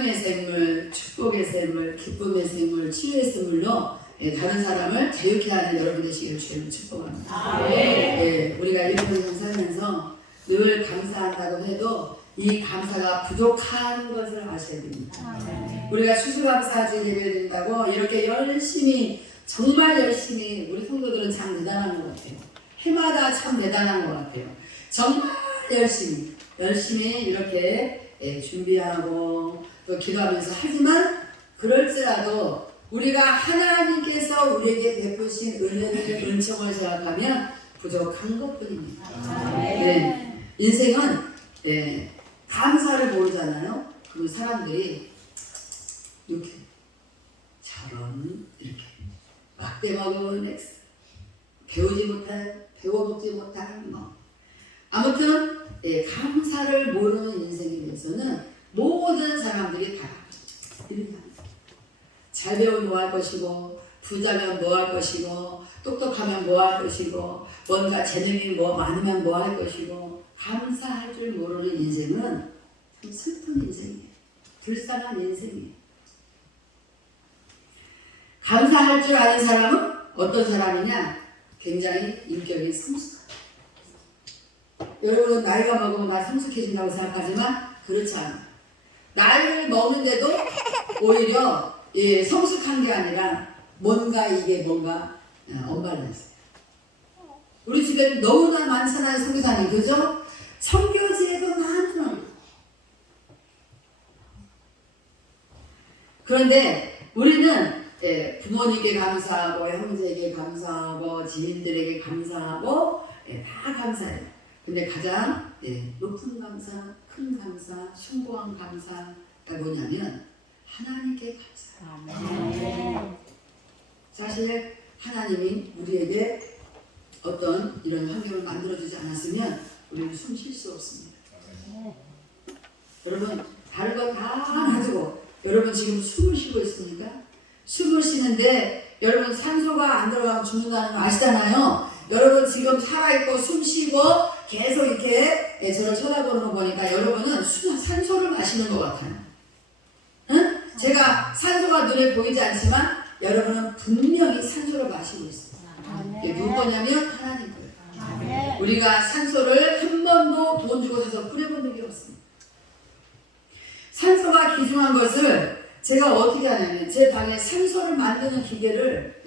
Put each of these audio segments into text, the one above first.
생명의 샘물, 축복의 샘물, 기쁨의 샘물, 치유의 샘물로 다른 사람을 자유케 하는 여러분 되시기를 주님을 축복합니다. 우리가 이런 세상 살면서 늘 감사한다고 해도 이 감사가 부족한 것을 아셔야 됩니다. 우리가 추수감사주일 예배를 드린다고 이렇게 열심히, 정말 열심히, 우리 성도들은 참 대단한 것 같아요. 해마다 참 대단한 것 같아요. 정말 열심히 이렇게 준비하고 또 기도하면서 하지만 그럴지라도 우리가 하나님께서 우리에게 베푸신 은혜를, 은총을 생각하면 부족한 것뿐입니다. 네. 인생은 감사를 모르잖아요. 그리고 사람들이 이렇게 저런 이렇게 막대먹은 X, 배워먹지 못한 뭐 아무튼 감사를 모르는 인생에 대해서는 모든 사람들이 다 이렇게 합니다. 잘 배우면 뭐 할 것이고, 부자면 뭐 할 것이고, 똑똑하면 뭐 할 것이고, 뭔가 재능이 뭐 많으면 뭐 할 것이고, 감사할 줄 모르는 인생은 좀 슬픈 인생이에요. 불쌍한 인생이에요. 감사할 줄 아는 사람은 어떤 사람이냐? 굉장히 인격이 성숙하다. 여러분 나이가 먹으면 나 성숙해진다고 생각하지만 그렇지 않아요. 나이를 먹는데도 오히려 성숙한 게 아니라 뭔가 언밸런스. 우리 집에 너무나 많잖아요. 선교사님, 그죠? 청교지에도 많더라고요. 그런데 우리는 부모님께 감사하고 형제에게 감사하고 지인들에게 감사하고 다 감사해요. 근데 가장 높은 감사, 큰 감사, 숭고한 감사가 뭐냐면 하나님께 감사해요. 사실 하나님이 우리에게 어떤 이런 환경을 만들어주지 않았으면 우리는 숨 쉴 수 없습니다. 여러분 다른 거 다 가지고 여러분 지금 숨을 쉬고 있습니까? 숨을 쉬는데 여러분 산소가 안 들어가면 죽는다는 거 아시잖아요. 여러분 지금 살아있고 숨 쉬고 계속 이렇게 저를 쳐다보는 거 보니까 여러분은 산소를 마시는 것 같아요. 응? 제가 산소가 눈에 보이지 않지만 여러분은 분명히 산소를 마시고 있어요. 이게 누구 거냐면 하나님 거예요. 우리가 산소를 한 번도 돈 주고 사서 뿌려본 적이 없습니다. 산소가 귀중한 것을 제가 어떻게 하냐면 제 방에 산소를 만드는 기계를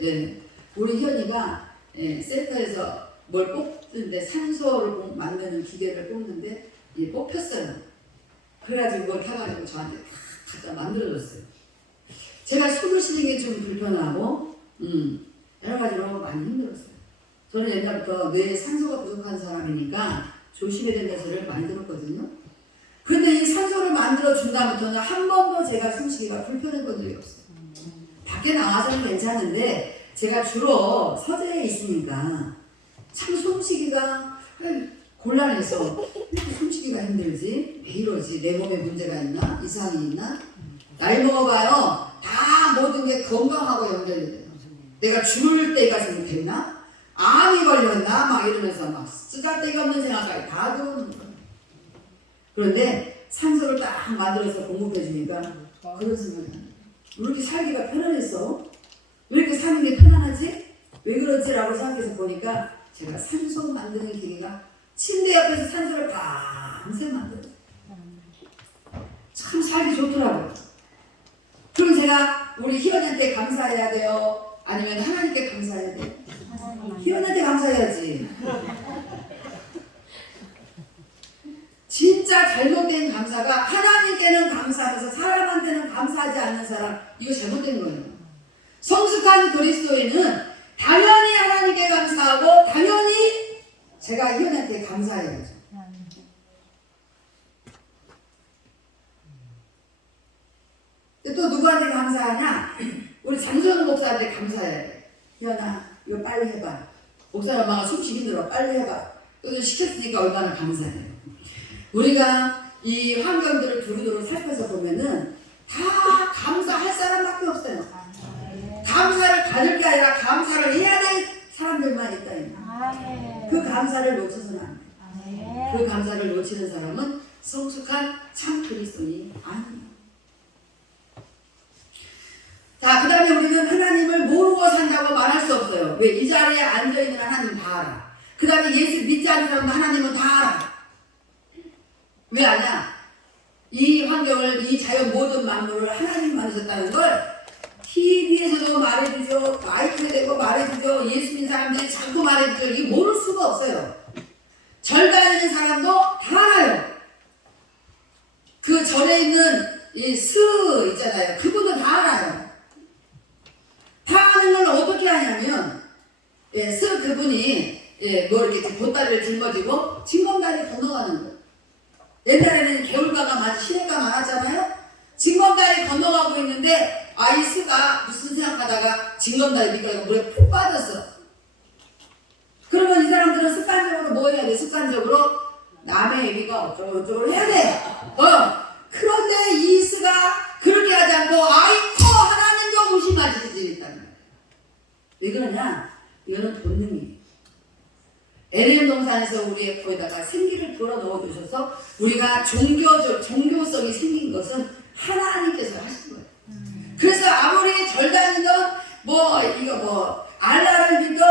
우리 현이가 센터에서 뭘 뽑는데 산소를 만드는 기계를 뽑는데 뽑혔어요. 그래가지고 그걸 타가지고 저한테 다 갖다 만들어줬어요. 제가 숨을 쉬는 게 좀 불편하고 여러 가지로 많이 힘들었어요. 저는 옛날부터 뇌에 산소가 부족한 사람이니까 조심해야 된다는 소리를 많이 들었거든요. 그런데 이 산소를 만들어 준다부터는 한 번도 제가 숨쉬기가 불편했던 적이 없어요. 밖에 나와서는 괜찮은데 제가 주로 서재에 있으니까 참 숨쉬기가 곤란해서 숨쉬기가 힘들지? 왜 이러지? 내 몸에 문제가 있나? 이상이 있나? 나이 먹어봐요. 다 모든 게 건강하고 연결이 돼요. 내가 죽을 때가 좀 됐나? 암이 걸렸나? 막 이러면서 막 쓰잘데가 없는 생각까지 다 들어오는 거예요. 그런데 산소를 딱 만들어서 공급해 주니까 그런 생각이 나요. 왜 이렇게 살기가 편안했어? 왜 이렇게 사는 게 편안하지? 왜 그렇지라고 생각해서 보니까 제가 산소 만드는 기계가 침대 옆에서 산소를 밤새 만들어요. 참 살기 좋더라고요. 그럼 제가 우리 희원한테 감사해야 돼요? 아니면 하나님께 감사해야 돼요? 희원한테 감사해야지. 진짜 잘못된 감사가 하나님께는 감사하면서 사람한테는 감사하지 않는 사람, 이거 잘못된 거예요. 성숙한 그리스도인은 당연히 하나님께 감사하고 당연히 제가 희원한테 감사해야죠. 또 누구한테 감사하냐? 우리 장소영 목사한테 감사해야 돼. 희원아, 이거 빨리 해봐. 목사님 엄마가 숨쉬기 힘들어. 빨리 해봐. 또 시켰으니까 얼마나 감사해요. 우리가 이 환경들을 두루두루 살펴서 보면은 다 감사할 사람밖에 없어요. 감사를 가질 게 아니라 감사를 해야 될 사람들만 있다. 그 감사를 놓쳐서는 안 돼. 그 감사를 놓치는 사람은 성숙한 참 그리스도인이 아니에요. 자, 그 다음에 우리는 하나님을 모르고 산다고 말할 수 없어요. 왜? 이 자리에 앉아있는 하나님 다 알아. 그 다음에 예수 믿지 않는 사람도 하나님은 다 알아. 왜 아냐? 이 환경을, 이 자연 모든 만물을 하나님 만드셨다는 걸 TV에서도 말해주죠. 마이크에 대고 말해주죠. 예수 믿는 사람들이 자꾸 말해주죠. 이게 모를 수가 없어요. 절반에 있는 사람도 다 알아요. 그 절에 있는 이 스 있잖아요. 그분도 다 알아요. 다 아는 걸 어떻게 하냐면, 스 그분이 뭐 이렇게 보따리를 짊어지고 징검다리 건너가는 거예요. 옛날에는 개울가가 시내가 많았잖아요. 징검다리 건너가고 있는데 이 스가 무슨 생각하다가 징검다리 미끄러져 물에 푹 빠졌어. 그러면 이 사람들은 습관적으로 뭐 해야 돼? 습관적으로 남의 얘기가 어쩌고저쩌고 해야 돼. 그런데 이 스가 그렇게 하지 않고 아이코 하나님도 무심하시지 일단. 왜 그러냐? 이거는 본능이에요. 에덴 동산에서 우리의 코에다가 생기를 불어 넣어 주셔서 우리가 종교성이 생긴 것은 하나님께서 하신 거예요. 그래서 아무리 절단이든 알라를 믿든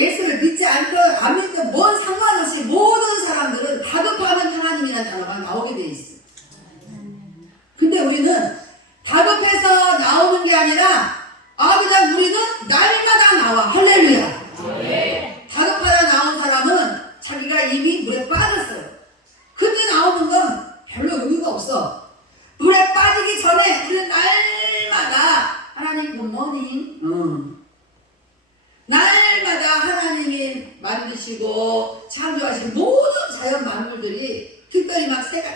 예수를 믿지 않든 안 믿든 뭔 상관없이 모든 사람들은 다급하면 하나님이라는 단어가 나오게 돼 있어요. 근데 우리는 다급해서 나오는 게 아니라 그냥 우리는 날마다 나와. 할렐루야. 다급하다 나온 사람은 자기가 이미 물에 빠졌어요. 근데 나오는 건 별로 의미가 없어. 물에 빠지기 전에 우리는 날마다 하나님 굿모닝. 날마다 하나님이 만드시고 창조하신 모든 자연 만물들이 특별히 막 새가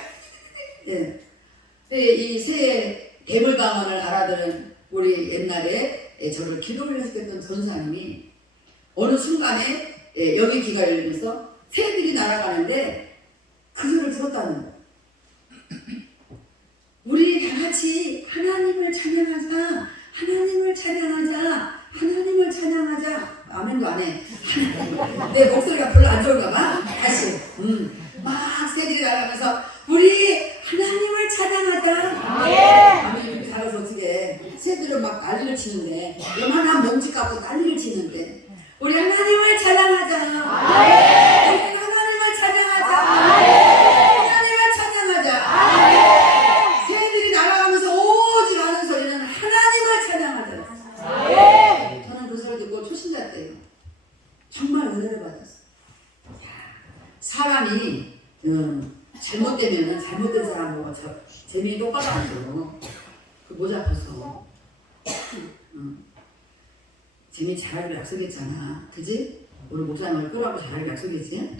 이 새 대물방언을 알아들은 우리 옛날에 저를 기도를 했었던 전사님이 어느 순간에 여기 귀가 열리면서 새들이 날아가는데 그 소리를 들었다는 거예요. 우리 다 같이 하나님을 찬양하자, 하나님을 찬양하자, 하나님을 찬양하자. 아멘도 안 해. 내 목소리가 별로 안 좋은가 봐. 다시. 막 새들이 날아가면서 우리 하나님을 찬양하자. 아멘. 이렇게 잘해서 어떻게 해. 새들은 막 난리를 치는데 요만한 먼지 갖고 난리를 치는데 우리 하나님을 찬양하자. 우리 하나님을 찬양하자. 하나님을 찬양하자. 새들이 날아가면서 오지 않은 소리는 하나님을 찬양하자. 저는 그 소리 듣고 초신자 때요. 정말 은혜를 받았어요. 사람이 잘못되면은 잘못된 사람 보고 재미 똑바로 안 줘. 그 모자 벗어. 재미 잘하기로 약속했잖아. 그지? 오늘 목사님을 끄라고 잘하기로 약속했지?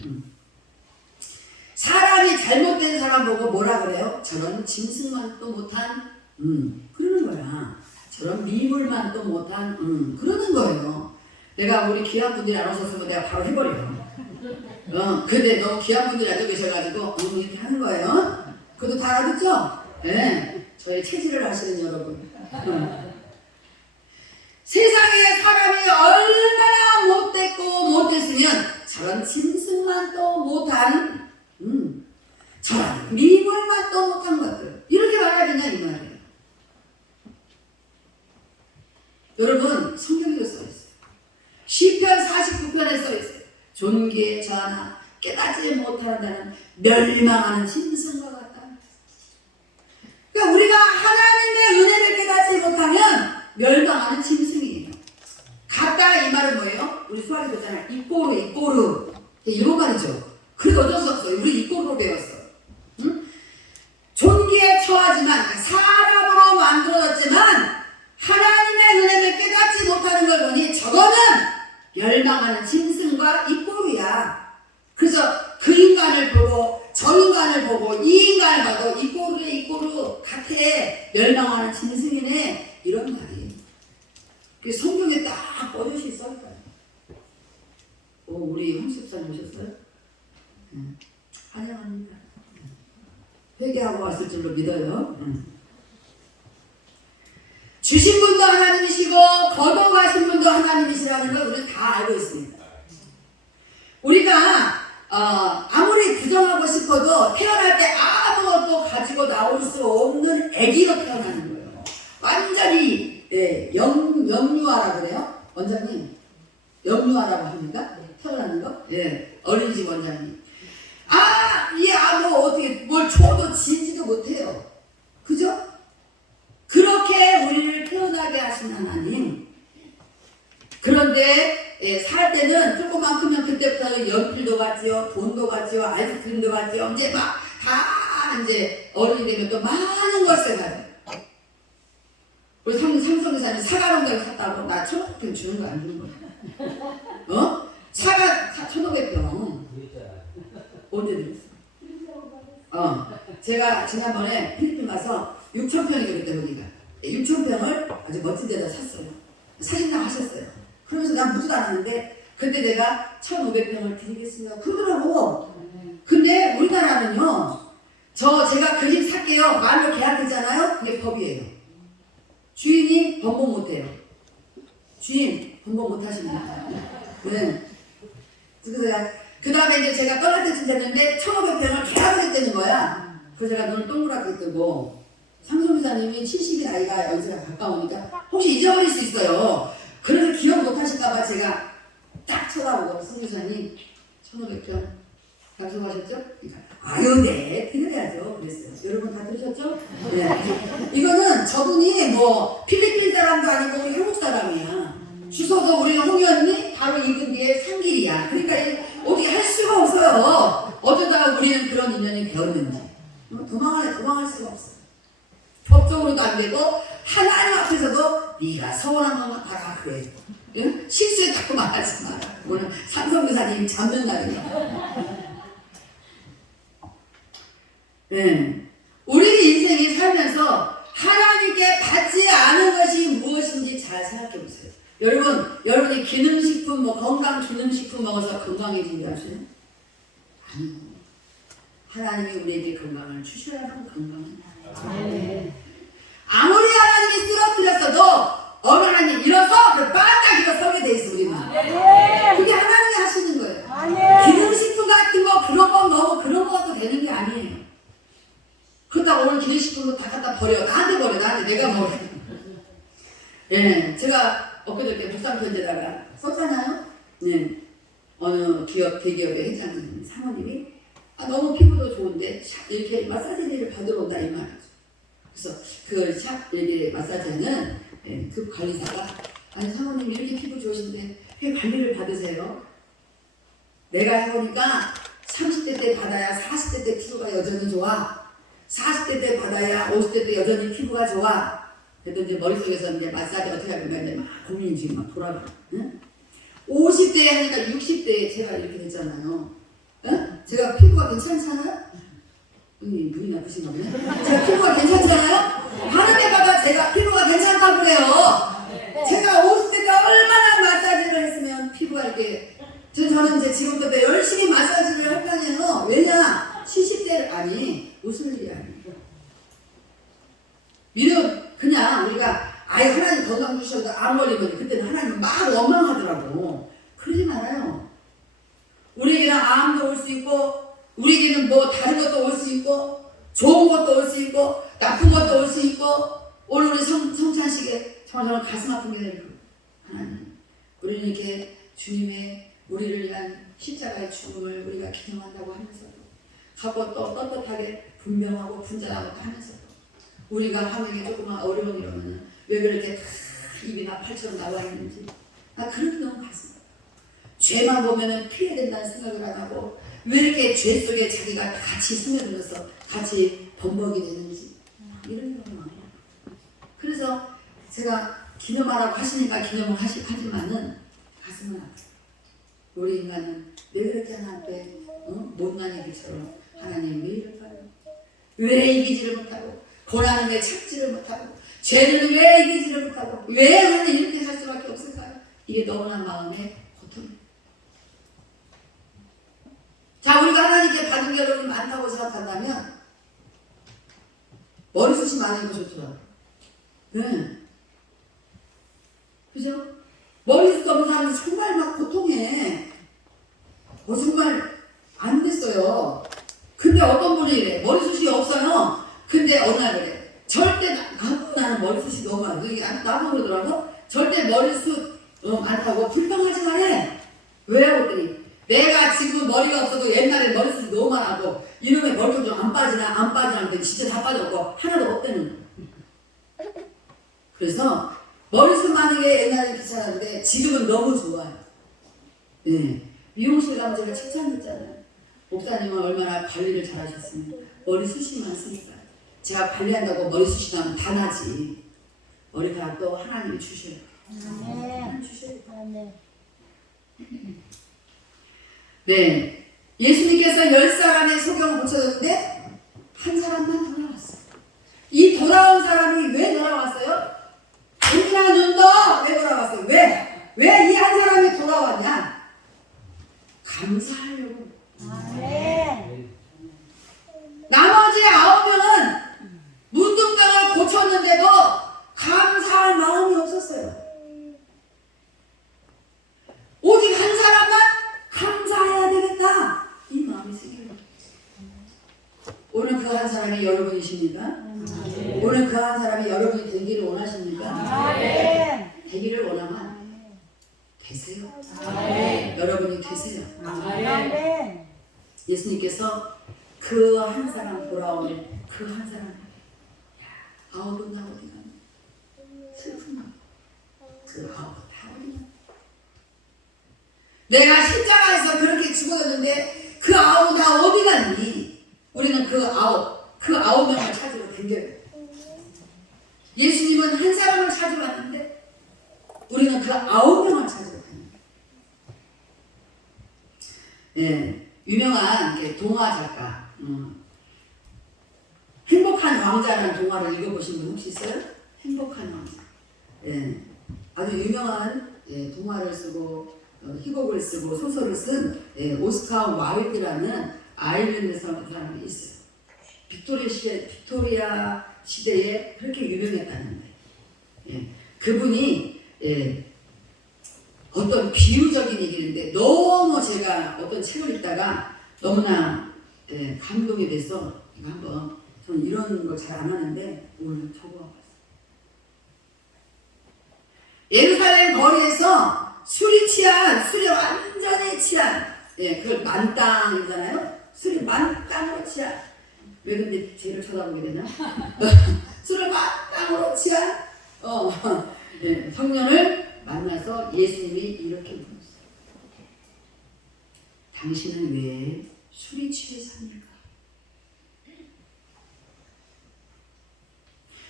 사람이 잘못된 사람 보고 뭐라 그래요? 저런 짐승만도 못한 그러는 거야. 저런 미물만도 못한 그러는 거예요. 내가 우리 귀한 분들이 안 오셨으면 내가 바로 해버려. 근데 너무 귀한 분들이 앉아 계셔가지고 이렇게 하는 거예요. 그것도 다 알아듣죠? 네. 저희 체질을 아시는 여러분. 세상에 사람이 얼마나 못됐고 못됐으면 저런 짐승만도 못한 저런 미물만도 못한 것들 이렇게 말해야 되냐 이 말이에요. 여러분 성경에도 써있어요. 시편 49편에 써있어요. 존귀의 자나 깨닫지 못한다는 멸망하는 짐승과 같다. 그러니까 우리가 하나님의 은혜를 깨닫지 못하면 멸망하는 짐승이에요. 같다 이 말은 뭐예요? 우리 수학에 보잖아요. 이꼬르 이런 말이죠. 그래도 어쩔 수 없어요. 우리 이꼬르로 배웠어. 존귀에 처하지만 사람으로 만들어졌지만 하나님의 은혜를 깨닫지 못하는 걸 보니 저거는 멸망하는 짐승과 이꼬르야. 그래서 그 인간을 보고 저 인간을 보고 이 인간을 봐도 이꼬르 같아. 멸망하는 짐승이네. 이런 말이에요. 그 성경에 딱 뻗으시 써있어요. 우리 홍십사님 오셨어요? 환영합니다. 회개하고 왔을 줄로 믿어요. 주신 분도 하나님이시고 거둬가신 분도 하나님이시라는 걸 우리는 다 알고 있습니다. 우리가 아무리 부정하고 싶어도 태어날 때 아무것도 가지고 나올 수 없는 아기로 태어나는 거예요. 완전히 예, 영유아라고 그래요? 원장님. 영유아라고 합니까? 태어나는 거? 예, 어린이집 원장님. 이 아도 어떻게 뭘 줘도 지지도 못해요. 그죠? 그렇게 우리를 태어나게 하신 하나님. 그런데 살 때는 조금만 크면 그때부터는 연필도 갔지요, 돈도 갔지요, 아이스크림도 갔지요. 이제 막 다 이제 어른이 되면 또 많은 걸 써가요. 우리 삼성기사님 사과 농장 샀다고 나 1,500평 주는 거 안 주는 거야? 사과 1,500평 언제 들었어? 제가 지난번에 필리핀 가서 6,000평이었기 때문에 여기가 6,000평을 아주 멋진 데다 샀어요. 사진당 하셨어요. 그러면서 난 묻지도 않았는데 그때 내가 1,500평을 드리겠습니다 그러더라고. 근데 우리나라는요, 제가 그 집 살게요 말로 계약했잖아요. 그게 법이에요. 주인이 번복 못해요. 주인 번복 못하십니다. 네. 그래서 그 다음에 이제 제가 떠날 때쯤 됐는데 1,500평을 계약을 했다는 거야. 그래서 제가 눈을 동그랗게 뜨고 상속기사님이 70이 나이가 연세가 가까우니까 혹시 잊어버릴 수 있어요. 그래서 기억 못하실까봐 제가 딱 쳐다보고 성기사님 1,500평 약속하셨죠? 아유 네 드려야죠 그랬어요. 여러분 다 들으셨죠? 네. 이거는 저분이 뭐 필리핀 사람도 아니고 우리 한국 사람이야. 주소도 우리는 홍현리 바로 인근 뒤에 상길이야. 그러니까 어떻게 할 수가 없어요. 어쩌다가 우리는 그런 인연이 배웠는지. 도망할 수가 없어요. 법적으로도 안 되고 하나님 앞에서도 네가 서운한 것만 봐라 그래. 응? 실수했다고 말하지 마라. 오늘 삼성교사님이 잡는 날이야. 네. 우리 인생이 살면서 하나님께 받지 않은 것이 무엇인지 잘 생각해 보세요. 여러분이 기능식품, 건강기능식품 먹어서 건강해진 줄 아세요? 아니요. 하나님이 우리에게 건강을 주셔야만 건강은 하나님. 아무리 하나님이 쓰러뜨렸어도 어느 하나님 일어서 바짝 일어서게 돼 있어 우리는. 그게 하나님이 하시는 거예요. 기능식품 같은 거 그런 거 먹고 그런 거 갖고 되는 게 아니에요. 그렇다고 오늘 기능식품도 다 갖다 버려. 나한테 내가 먹어. 예, 제가 엊그저께 북상편지에다가 썼잖아요. 네. 어느 대기업의 회장님 사모님이 너무 피부도 좋은데 이렇게 마사지를 받으러 온다 이 말이죠. 그래서 그 샵 이렇게 마사지하는 그 관리사가 아니 사모님 이렇게 피부 좋으신데 왜 관리를 받으세요? 내가 해보니까 30대 때 받아야 40대 때 피부가 여전히 좋아. 40대 때 받아야 50대 때 여전히 피부가 좋아. 그래도 이제 머릿속에서 이제 마사지 어떻게 할 건가 이제 막 고민이 지금 막 돌아가. 응? 50대에 하니까 60대에 제가 이렇게 됐잖아요. 응? 제가 피부가 괜찮잖아요? 눈이 나쁘신가 보네. 제가 피부가 괜찮잖아요? 하는 데마다 제가 피부가 괜찮다고 그래요. 제가 50대 때 얼마나 마사지를 했으면 피부가 이렇게 저는 이제 지금부터 열심히 마사지를 할 편이에요. 왜냐? 70대 아니 웃을 일이 아니에요. 그냥 우리가 하나님 건강 주셔도 안 걸리면 그때는 하나님 막 원망하더라고. 그러지 말아요. 우리에게는 암도 올 수 있고 우리에게는 뭐 다른 것도 올 수 있고 좋은 것도 올 수 있고 나쁜 것도 올 수 있고 오늘 우리 성찬식에 정말 가슴 아픈 게 하나님 우리는 이렇게 주님의 우리를 위한 십자가의 죽음을 우리가 기념한다고 하면서도 갖고 또 떳떳하게 분명하고 분전하고 하면서도 우리가 하는 게 조금만 어려운 이러면은 왜 그렇게 입이 나팔처럼 나와 있는지 그렇게 너무 가슴 아파요. 죄만 보면은 피해야 된다는 생각을 안 하고 왜 이렇게 죄 속에 자기가 같이 스며들어서 같이 범벅이 되는지 이런 생각이 많아요. 그래서 제가 기념하라고 하시니까 기념을 하지만은 가슴은 아파요. 우리 인간은 왜 그렇게 하나님께 못난 애기처럼 하나님 왜 이럴까요? 왜 이기지를 못하고 고난은 왜 참지를 못하고 죄는 왜 이기지를 못하고 왜 하나님 이렇게 살 수밖에 없을까요? 이게 너무나 마음의 고통입니다. 자, 우리가 하나님께 받은 게 여러분 많다고 생각한다면 머리숱이 많은 거 좋더라고요. 네. 그죠? 머리숱 없는 사람이 정말 막 고통해. 정말 안 됐어요. 근데 어떤 분이 이래. 머리숱이 없어요. 근데 어느 날 그래. 절대 나는 나는 머리숱이 너무 많아. 나도 그러더라고. 절대 머리숱 많다고 불평하지 마래. 왜? 그랬더니 내가 지금 머리가 없어도 옛날에 머리숱이 너무 많아도 이놈의 머리가 좀 안 빠지나 하는데 진짜 다 빠졌고 하나도 없다는 거야. 그래서 머리숱 많은 게 옛날에 귀찮았는데 지금은 너무 좋아요. 네. 미용실 가면 제가 칭찬했잖아요. 목사님은 얼마나 관리를 잘하셨습니까? 머리숱이 많으니까. 제가 관리한다고 머리숱이 나면 다 나지. 머리카락도 하나님이 주셔요. 하나님 주셔요. 네. 예수님께서 10사람의 소경을 고쳐줬는데 한 사람만 돌아왔어요. 이 돌아온 사람이 왜 돌아왔어요? 눈이나 눈도 왜 돌아왔어요? 왜? 왜 이 한 사람이 돌아왔냐? 감사하려고. 나머지 9명은 문둥병을 고쳤는데도 감사할 마음이 없었어요. 오직 한 사람만 감사해야 되겠다. 이 마음이 생겨요. 오늘 그 한 사람이 여러분이십니까? 오늘 그 한 사람이 여러분이 되기를 원하십니까? 되기를 원하면 되세요. 여러분이 되세요. 예수님께서 그 한 사람 돌아온 그 한 사람, 아홉은 다 어디 갔니? 슬픈 마음. 그 아홉은 다 어디 갔니? 내가 십자가에서 그렇게 죽어졌는데 그 아홉은 다 어디 갔니? 우리는 그 아홉 명을 찾으러 댕겨요. 예수님은 한 사람을 찾으러 왔는데 우리는 그 9명을 찾으러 가는 거예요. 예, 유명한 동화 작가 행복한 왕자라는 동화를 읽어보신 분 혹시 있어요? 행복한 왕자. 예, 아주 유명한 동화를 쓰고 희곡을 쓰고 소설을 쓴 오스카 와일드라는 아일랜드 사람이 있어요. 빅토리아 시대에 그렇게 유명했다는 거예요. 예, 그분이 어떤 비유적인 얘기인데 너무 제가 어떤 책을 읽다가 너무나 감동이 돼서 이거 한번, 저는 이런 거 잘 안 하는데 오늘 적어봤어요. 예루살렘 거리에서 술에 완전히 취한, 그걸 만땅이잖아요. 술이 만땅으로 취한, 왜 근데 쟤를 쳐다보게 되냐? 술을 만땅으로 취한 청년을 만나서 예수님이 이렇게 물었어요. 당신은 왜 술이 취해 삽니까?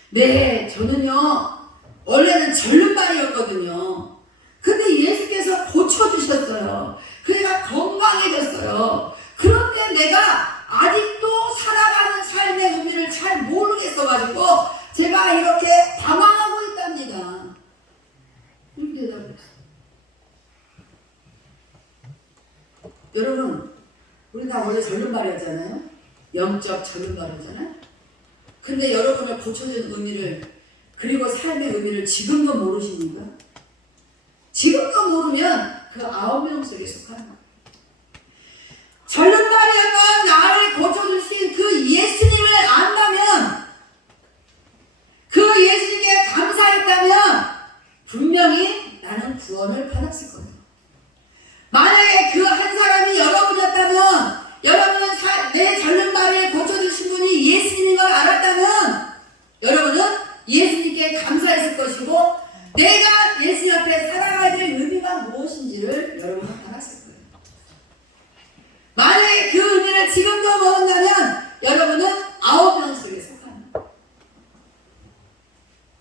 네, 저는요 원래는 절름발이었거든요. 근데 예수께서 고쳐주셨어요. 그래가 건강해졌어요. 그런데 내가 아직도 살아가는 삶의 의미를 잘 모르겠어가지고 제가 이렇게 방황하고 있답니다. 이렇게 대답했어요. 여러분, 우리 다 원래 절름발이었잖아요. 영적 절름발이었잖아요. 근데 여러분을 고쳐준 의미를, 그리고 삶의 의미를 지금도 모르십니까? 지금도 모르면 그 9명 속에 속하는 거예요. 절름발이었던 나를 고쳐주신 그 예수님을 안다면, 그 예수님께 감사했다면 분명히 나는 구원을 받았을 거예요. 만약에 그 한 사람이 여러분이었다면, 여러분은 내 절름발을 고쳐주신 분이 예수님인 걸 알았다면 여러분은 예수님께 감사했을 것이고, 내가 예수님 앞에 살아가야 될 의미가 무엇인지를 여러분은 알았을 거예요. 만약에 그 의미를 지금도 모른다면 여러분은 9명 속에 속한다.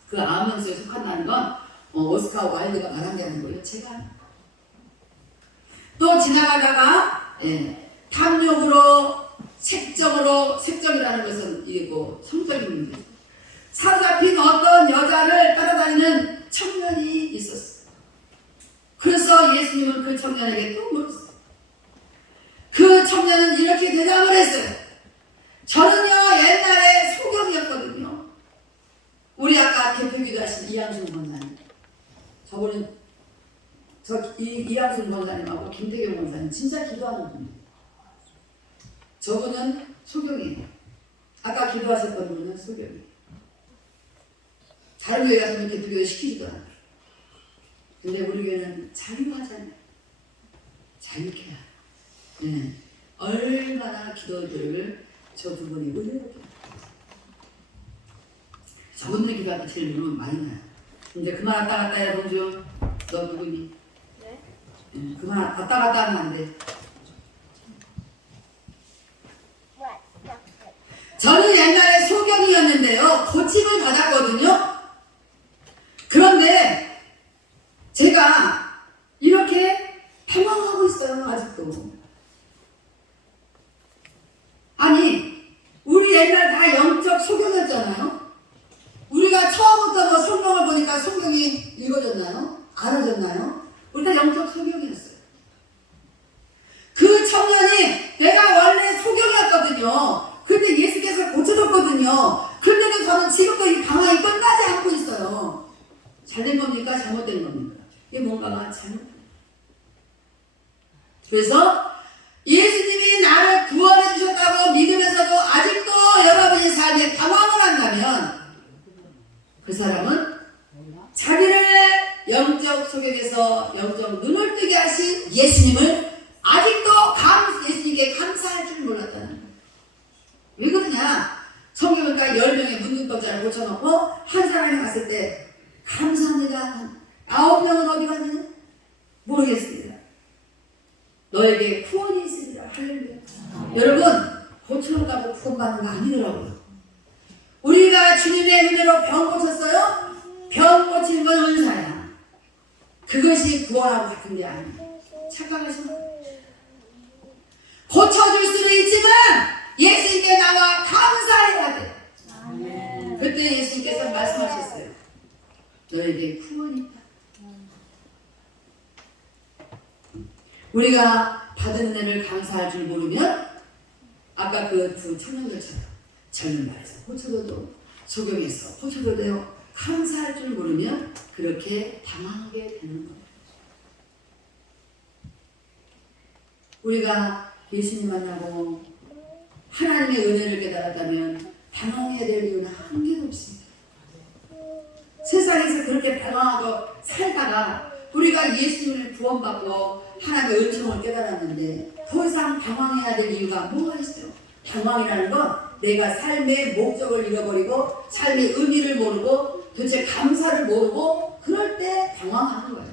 그 9명 속에 속한다는 건 오스카 와일드가 말한 게 아니고요, 제가 또 지나가다가 탐욕으로, 색적이라는 것은 이게 성적인 문제, 사로잡힌 어떤 여자를 따라다니는 청년이 있었어요. 그래서 예수님은 그 청년에게 또 물었어요. 그 청년은 이렇게 대답을 했어요. 저는요 옛날에 소경이었거든요. 우리 아까 대표기도 하신 이양순 권사님, 저분은 이양순 권사님하고 김태경 권사님 진짜 기도하는 분이에요. 저분은 소경이에요. 아까 기도하셨던 분은 소경이에요. 다른 교회 가서 이렇게 기도 시키지도 않아. 근데 우리 교회는 자유하잖아요. 자유케야. 네. 얼마나 기도들을 저 두 분이 은혜롭게. 저분들 기도할 때 제일 물론 많이 나요. 근데 그만 왔다 갔다 해야 동주. 너 누구니? 네? 그만 왔다 갔다 하면 안 돼. 저는 옛날에 소경이었는데요. 고침을 받았거든요. 그런데 제가 이렇게 방황하고 있어요. 아직도. 아니 우리 옛날 다 영적 소경이었잖아요. 우리가 처음부터 뭐 성경을 보니까 성경이 읽어졌나요? 알아졌나요? 우리 다 영적 소경이었어요. 그 청년이 내가 원래 소경이었거든요. 근데 예수께서 고쳐줬거든요. 그런데도 저는 지금도 이 방황이 끝나지 않고 있어요. 잘된 겁니까? 잘못된 겁니까? 이게 뭔가가 잘못된 겁니다. 그래서 예수님이 나를 구원해 주셨다고 믿으면서도 아직도 여러분이 삶에 방황을 한다면 그 사람은 자기를 영적 소경에서 영적 눈을 뜨게 하신 예수님을 아직도 예수님께 감사할 줄 몰랐다는 거예요. 왜 그러냐? 성경을 10명의 문둥병자를 고쳐놓고 한 사람이 갔을 때 감사합니다. 9명은 어디 갔느냐? 모르겠습니다. 너에게 구원이 있으리라. 할렐루야. 여러분 고쳐놓다고 구원받는 거 아니더라고요. 우리가 주님의 은혜로 병 고쳤어요? 병 고치는 건 은사야. 그것이 구원하고 같은 게 아니에요. 착각하시면 고쳐줄 수는 있지만 예수님께 나와 감사해야 돼. 그때 예수님께서 말씀하셨어요. 너에게 구원이 있다. 우리가 받은 은혜를 감사할 줄 모르면 아까 그 두 청년들처럼 젊은 말에서 고쳐줘도 소경에서 고쳐줘도요 감사할 줄 모르면 그렇게 당황하게 되는 거예요. 우리가 예수님 만나고 하나님의 은혜를 깨달았다면 당황해야 될 이유는 한 개도 없습니다. 세상에서 그렇게 당황하고 살다가 우리가 예수님을 구원받고 하나님의 은총을 깨달았는데 더 이상 당황해야 될 이유가 뭐가 있어요? 당황이라는 건 내가 삶의 목적을 잃어버리고 삶의 의미를 모르고 도대체 감사를 모르고 그럴 때 당황하는 거예요.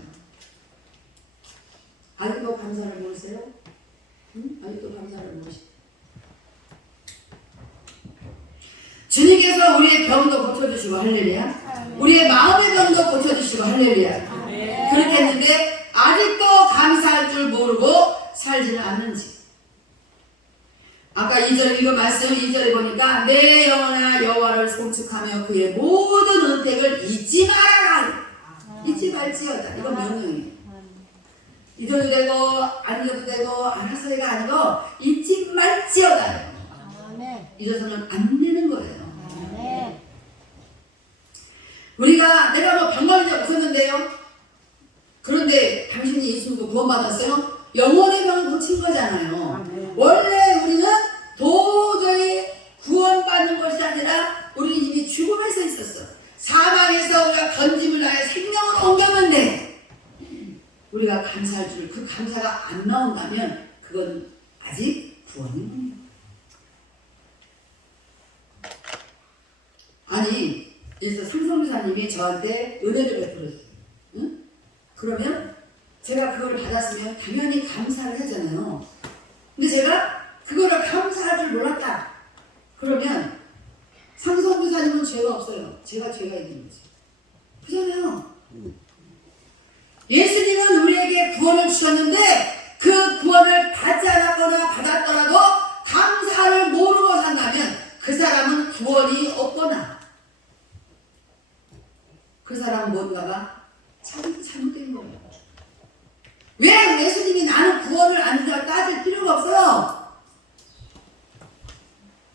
아직도 감사를 모르세요? 응? 아직도 감사를 모르시죠? 주님께서 우리의 병도 고쳐주시고 할렐루야. 우리의 마음의 병도 고쳐주시고 할렐루야. 그렇게 했는데 아직도 감사할 줄 모르고 살지는 않는지. 아까 2절 이거 말씀 2절에 보니까 내 영혼아 여호와를 송축하며 그의 모든 은택을 잊지 말아라. 잊지 말지어다. 이건 명령이에요. 잊어도 되고 안 잊어도 되고 알아서가 아니고 잊지 말지어다. 잊어서는 안 되는 거예요. 우리가 내가 뭐 병걸린 적 없었는데요. 그런데 당신이 예수님도 구원받았어요? 영혼의 병을 고친 거잖아요. 원래 우리는 도저히 구원받는 것이 아니라 우리 이미 죽음에서 있었어. 사망에서 우리가 건짐을 나의 생명을 옮겼는데 우리가 감사할 줄 그 감사가 안 나온다면 그건 아직 구원인 겁니다. 아니 그래서 상성교사님이 저한테 은혜를 베풀었어요. 응? 그러면 제가 그걸 받았으면 당연히 감사를 하잖아요. 근데 제가 그거를 감사할 줄 몰랐다. 그러면 상성교사님은 죄가 없어요. 제가 죄가 있는 거지. 그잖아요. 예수님은 우리에게 구원을 주셨는데 그 구원을 받지 않았거나 받았더라도 감사를 모르고 산다면 그 사람은 구원이 없거나 그 사람은 뭔가가 잘못된 거예요. 왜 예수님이 나는 구원을 안 줄 따질 필요가 없어요.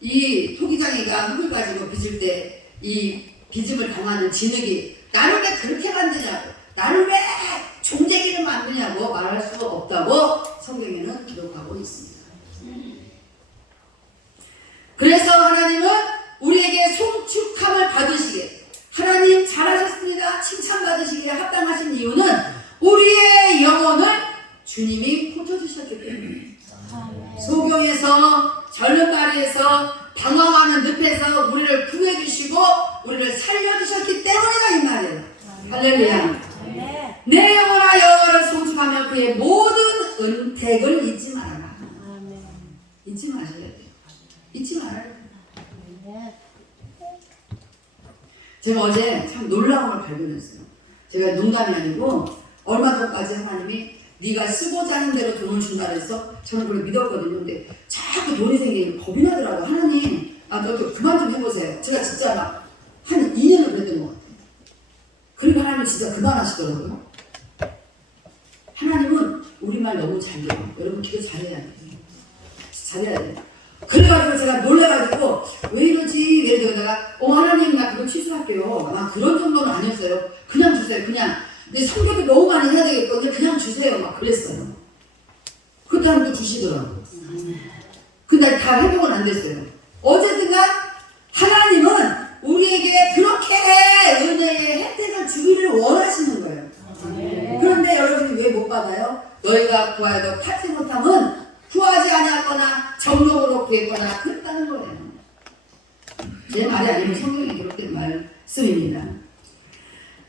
이 토기장이가 흙을 가지고 빚을 때 이 빚음을 당하는 진흙이 나를 왜 그렇게 만드냐고 나를 왜 종재기를 만드냐고 말할 수 없다고 성경에는 기록하고 있습니다. 그래서 하나님은 우리에게 송축함을 받으시게 하나님 잘하셨습니다. 다리에서 절는 다리에서 방황하는 늪에서 우리를 구해주시고 우리를 살려주셨기 때문이다 이 말이에요. 할렐루야. 내 영혼아 여호와를 송축하며 그의 모든 은택을 잊지 말아라. 잊지 마셔야 돼요. 잊지 말아야 돼요. 제가 어제 참 놀라운 걸 발견했어요. 제가 농담이 아니고 얼마 전까지 하나님이 네가 쓰고자 하는 대로 돈을 준다 그래서 저는 그걸 믿었거든요. 근데 자꾸 돈이 생기면 겁이 나더라고요. 하나님 너도 그만 좀 해보세요. 제가 진짜 막 한 2년을 그랬던 것 같아요. 그리고 하나님 진짜 그만하시더라고요. 하나님은 우리말 너무 잘 돼요. 여러분 기도 잘해야 돼요. 잘해야 돼요. 그래가지고 제가 놀래가지고 왜 이러지? 왜 이러다가 하나님 나 그거 취소할게요. 막 그런 정도는 아니었어요. 그냥 주세요. 그냥. 근데 성격이 너무 많이 해야 되겠거든요. 그냥 주세요. 막 그랬어요. 그때는 또 주시더라고요. 근데 다 회복은 안 됐어요. 어쨌든간 하나님은 우리에게 그렇게 은혜의 혜택을 주기를 원하시는 거예요. 그런데 여러분이 왜 못 받아요? 너희가 구하여도 받지 못함은 구하지 아니하거나 정욕으로 구했거나 그랬다는 거예요. 제 말이 아니면 성경이 그렇게 말씀입니다.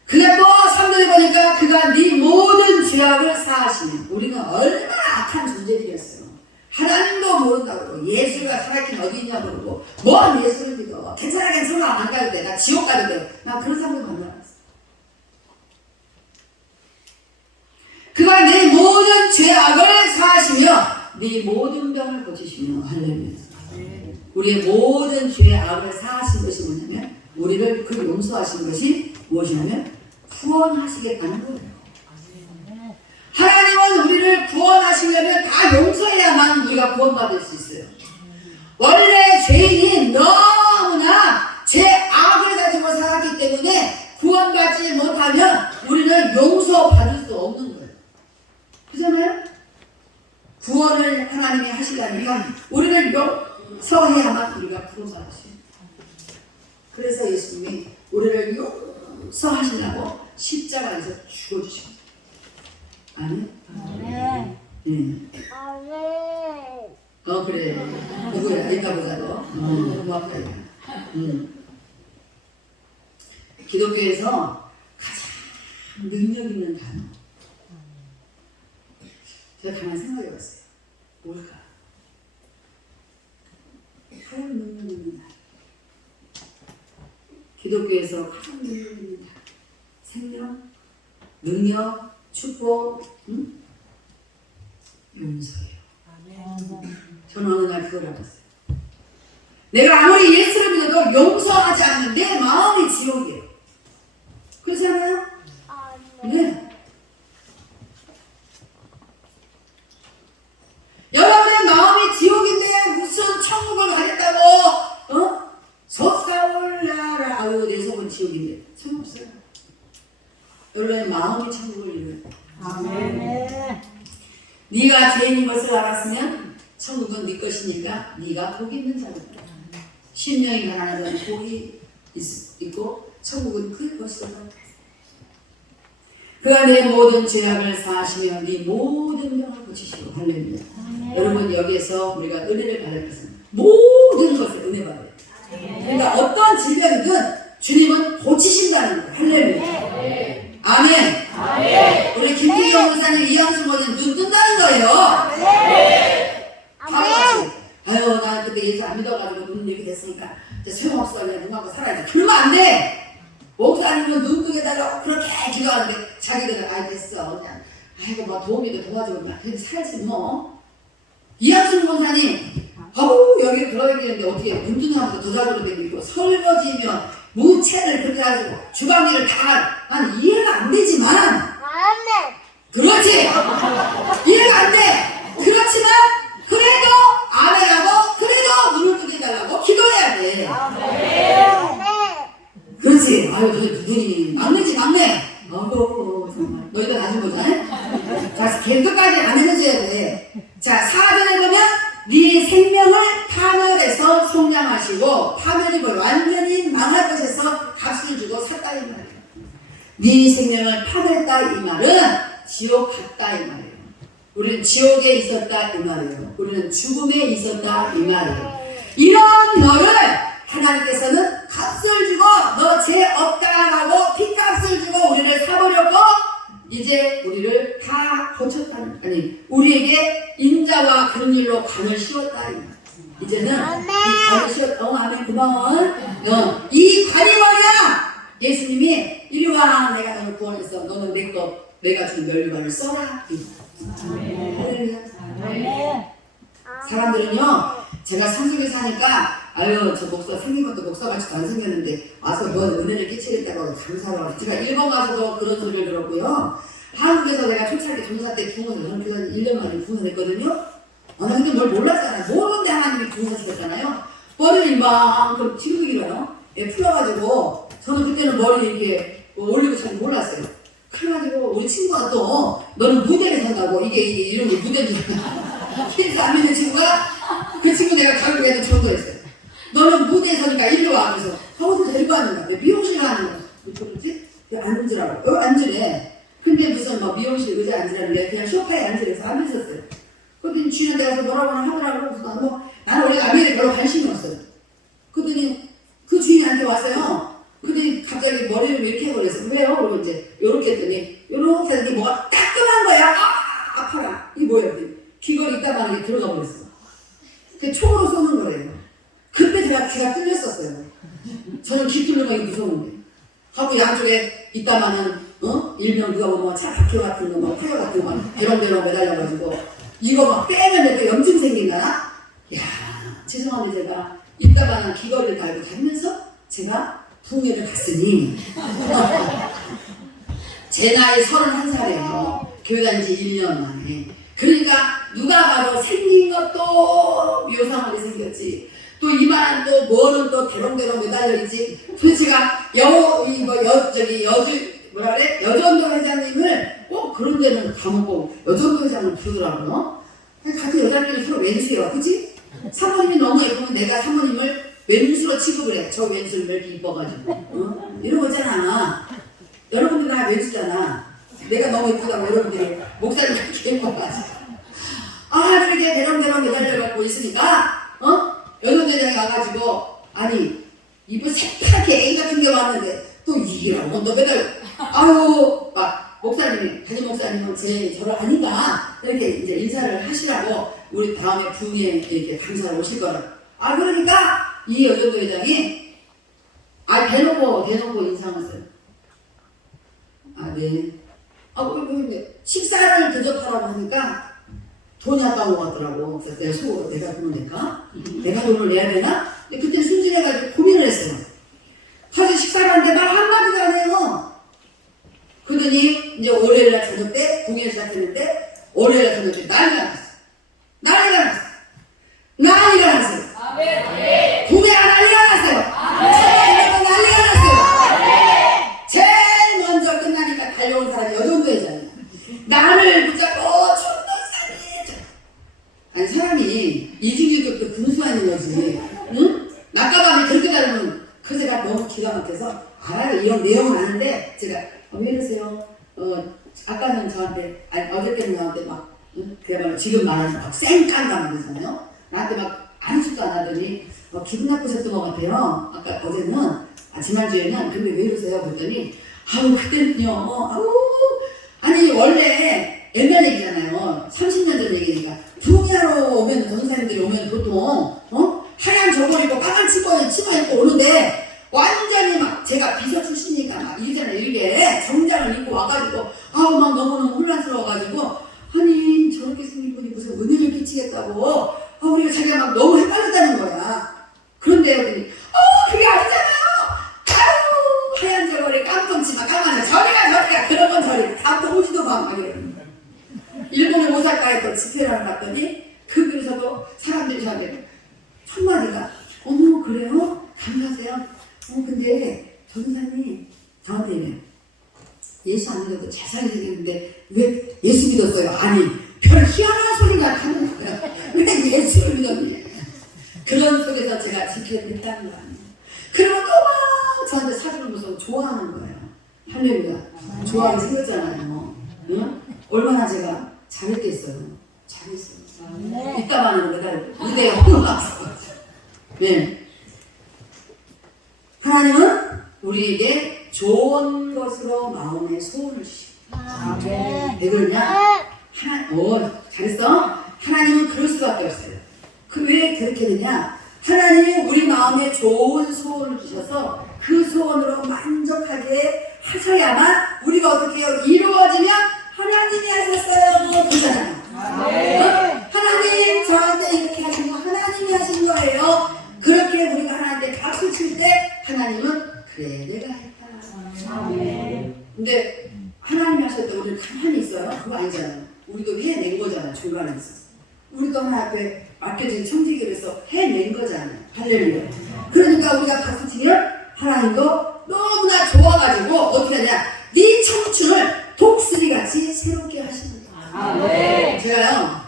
그가 또 3절에 보니까 그가 네 모든 죄악을 사하시며 우리는 얼마나 악한 존재들이었어요. 하나님도 모른다고 예수가 살아있긴 어디 있냐 그러고 뭔 예수를 믿어. 괜찮아 안 가도 돼. 나 지옥 가도 돼. 나 그런 사람들 만나봤어. 그가 네 모든 죄악을 사하시며 네 모든 병을 고치시며 할렐루야. 우리의 모든 죄악을 사하신 것이 뭐냐면 우리를 그 용서하신 것이 무엇이냐면 구원하시겠다는 거예요. 하나님은 우리를 구원하시려면 다 용서해야만 우리가 구원받을 수 있어요. 원래 죄인이 너무나 죄악을 가지고 살았기 때문에 구원받지 못하면 우리는 용서받을 수 없는 거예요. 그렇잖아요? 구원을 하나님이 하시려니까 우리를 용서해야만 우리가 구원받을 수 있어요. 그래서 예수님이 우리를 용서하시려고 십자가에서 죽어주십니다. 아멘? 아멘. 그래. 누구야? 이따 보자 너. 고맙다. 기독교에서 가장 능력 있는 단어. 제가 가만히 생각해 봤어요. 뭘까? 가장 능력 있는 단어. 기독교에서 가장 능력 있는 단어. 생명, 능력, 축복, 용서예요. 저는 어느 날 그걸 알았어요. 내가 아무리 예수를 믿어도 용서하지 않는 내 마음이 지옥이에요. 그렇지 않아요? 네. 여러분의 마음이 지옥인데 무슨 천국을 가겠다고 솟아올라라. 아유 내 속은 지옥인데 소용없어요. 여러분의 마음이 천국을 이루어요. 아멘. 네가 죄인인 것을 알았으면 천국은 네 것이니까 네가 복이 있는 자로다. 심령이 가난하던 복이 있고 천국은 그 것이다. 그가 내 모든 죄악을 사하시며 네 모든 병을 고치시고 할렐루야. 여러분 여기에서 우리가 은혜를 받을 것은 모든 것을 은혜 받아요. 그러니까 어떠한 질병이든 주님은 고치신다는 거예요. 할렐루야. 아멘. 아멘. 우리 김태경 목사님 이한수 목사님 눈 뜬다는 거예요. 바로같이 아유 나 그때 예수 안 믿어가지고 눈 이렇게 됐으니까 이제 소용없어 그냥 눈 감고 살아야지. 그러면 안 돼. 목사님은 눈 뜨게 달라고 그렇게 기도하는데 자기들은 아이 됐어 그냥 아이고 뭐 도움이도 도와주고 그냥 그래도 살지 뭐. 이한수 목사님 여기 돌아다니는데 어떻게 눈 뜨는 사람도 도자기로 다니고 설거지면 무채를 그렇게 가지고 주방일을 다 난 이해가 안 되지만 그렇지 이해가 안 돼. 그렇지만 그래도 아멘하고 그래도 눈을 뜨게 해달라고 기도해야 돼. 그렇지. 아유 눈이 막내지 막내. 정말 너희들 나중 보자. 자 계속까지 안 해줘야 돼. 자 4절에 보면 네 생명을 파멸해서 속량하시고 파멸이고 완전히 망할 것에서 값을 주고 샀다 이 말이에요. 네 생명을 파멸했다 이 말은 지옥 갔다 이 말이에요. 우리는 지옥에 있었다 이 말이에요. 우리는 죽음에 있었다 이 말이에요. 이런 너를 하나님께서는 값을 주고 너 죄 없다라고 피값을 주고 우리를 사버렸고 이제 우리를 다 고쳤다는, 아니 우리에게 인자와 긍휼로 관을 씌웠다. 이제는 이 관을 씌웠다. 아멘. 고마워. 이 관이 뭐냐? 예수님이 이리 와, 내가 너를 구원했어. 너는 내 것, 내가 준 면류관을 써라. 사람들은요, 제가 산속에 사니까 아유 저 목사 생긴 것도 목사같이도 안 생겼는데 와서 뭐 은혜를 끼치겠다고 감사하라고. 제가 일본 가서도 그런 소리를 들었고요. 한국에서 내가 초창기 종사 때 중원을 저는 그래서 1년 만에 중원했거든요. 근데 뭘 몰랐잖아요. 모르는데 하나님이 중원시켰잖아요. 머리를 이만큼 지금 길어요. 풀어가지고 저는 그때는 머리 이렇게 올리고 잘 몰랐어요. 그래가지고 우리 친구가 또 너는 무대에 선다고 이게 이름이 무대잖아. 그래서 안 믿는 친구가 그 친구 내가 가격에도 전도했어요. 너는 무대에 서니까 일리 와. 그래서 어디 데리고 왔는가? 미용실 가는 거야. 뭐지? 앉으라고. 앉으래. 근데 무슨 뭐 미용실 의자에 앉으라는 게 그냥 소파에 앉으래서 앉아 있었어요. 그랬더니 주인한테 가서 뭐라고 하더라고. 그래서 나는 원래 아미에 별로 관심이 없어요. 그랬더니 그 주인한테 왔어요. 근데 갑자기 머리를 이렇게 해버렸어. 왜요? 그리고 이제 요렇게 했더니 요렇게 했더니 뭐가 따끔한 거야. 아파라. 이게 뭐야? 귀걸이 있다가 이게 들어가 버렸어. 그 총으로 쏘는 거래요. 그때 제가 귀가 뚫렸었어요. 저는 귀 뚫는 거 무서운데. 하고 양쪽에 있다마는 일명 누가 보면 차 바퀴 같은 거, 뭐 타이어 같은 거 대롱대롱 매달려가지고 이거 막 빼면 내 염증 생긴다나? 야, 죄송한데 제가 있다가는 귀걸이를 달고 다니면서 제가 풍예를 갔으니 제 나이 31살이에요. 교회 다닌 지 1년 만에. 그러니까 누가 봐도 생긴 것도 묘상하게 생겼지. 또 이만한 또 뭐는 또 대롱대롱 매달려있지. 도대체가 여전도 회장님을 꼭 그런 데는 가먹고 여전도 회장을 부르더라고요. 같은 여자끼리 서로 왼수예요. 그치? 사모님이 너무 예쁘면 내가 사모님을 왼수로 취급을 해. 저 왼수를 왜 이렇게 이뻐가지고. 이런 거잖아. 여러분들 다 왼수잖아. 내가 너무 예쁘다고 여러분들이 목사님 이렇게 예뻐가지고. 그렇게 대롱대롱 매달려갖고 있으니까 여전대장이 와가지고 아니 이분 새파랗게 애기 같은 데 왔는데 또 이기라고 너 매달려. 막 목사님이 담임 목사님은 저를 아니까 이렇게 이제 인사를 하시라고 우리 다음에 분위에 이렇게 강사를 오실 거라. 그러니까 이 여전도 회장이 대놓고 인상을 써요. 네. 식사를 대접하라고 하니까 돈이 아까운 것 같더라고. 그래서 내가 돈을 낼까? 내가 돈을 내야 되나? 근데 그때 순진해가지고 고민을 했어요. 가서 식사를 하는데 말 한마디도 안 해요. 그러더니 이제 월요일날 저녁 때 공연 시작했는데 월요일날 저녁 때 난리가 났어요. 구매가 난리가 났어요. 난리가 났어요. 제일 먼저 끝나니까 달려온 사람이 여전도 회장이야. 나를 붙잡고 아니 사람이 이중일격도 근수하는 거지. 응? 낮과 밤에 그렇게 다르면 그 제가 너무 기가 막혀서 이런 내용은 아는데 제가 왜 이러세요? 아까는 저한테 어저께는 저한테 막 그야말로 지금 말하는 막 쌩깡가 그러잖아요. 나한테 막 아무 짓도 안 하더니 기분 나쁘셨던 것 같아요. 아까 어제는 지난주에는 근데 왜 이러세요? 그랬더니 그때는요 아니 원래 옛날 얘기잖아요. 30년 전 얘기니까 부흥회하러 오면 전사님들이 오면 보통 하얀 저고리 입고 까만 치마 입고 오는데 완전히 막 제가 비서 출신이니까 막 이러잖아요. 이렇게 정장을 입고 와가지고 막 너무너무 혼란스러워가지고 아니 저렇게 생긴 분이 무슨 은혜를 끼치겠다고 우리가 자기가 막 너무 헷갈렸다는 거야. 그런데 여기 그게 아니잖아요. 하얀 저고리 깜통 치마 까만 저리가 그런 건 저리 다 오지도 마 이러는 거야. 일본의 오사카에 또 집회를 갔더니 거기서도 사람들이 저한테 한마디가 그래요? 감사하세요. 근데 전사님 저한테 이래 예수 안 믿어도 재산이 생겼는데 왜 예수 믿었어요? 아니 별 희한한 소리가 하는 거야. 왜 예수를 믿었니? 그런 속에서 제가 집회를 했다는 거 아니에요. 그러면 또 막 저한테 사주를 보면서 좋아하는 거예요. 할렐루야. 좋아하게 생겼잖아요. 응? 얼마나 제가 잘했겠어요. 잘했어요. 이따만은 내가 무대에 올라왔어. 네. 하나님은 우리에게 좋은 것으로 마음의 소원을 주시고. 왜 그러냐? 잘했어. 하나님은 그럴 수밖에 없어요. 왜 그렇게 되냐? 하나님이 우리 마음에 좋은 소원을 주셔서 그 소원으로 만족하게 하셔야만 우리가 어떻게 해요? 이루어지면 하나님이 하셨어요. 그러잖아요. 하나님 저한테 이렇게 하신 거 하나님이 하신 거예요. 그렇게 우리가 하나님께 박수 칠 때 하나님은 그래 내가 했다. 근데 하나님이 하셨다 우리는 가만히 있어요? 그거 아니잖아요. 우리도 해낸 거잖아. 중간에 있어서 우리도 하나 앞에 맡겨진 청지기로서 해낸 거잖아요. 할렐루야. 그러니까 우리가 박수 치면 하나님도 너무나 좋아가지고 어떻게 하냐? 네 청춘을 독수리같이 새롭게 하시는 거예요. 제가요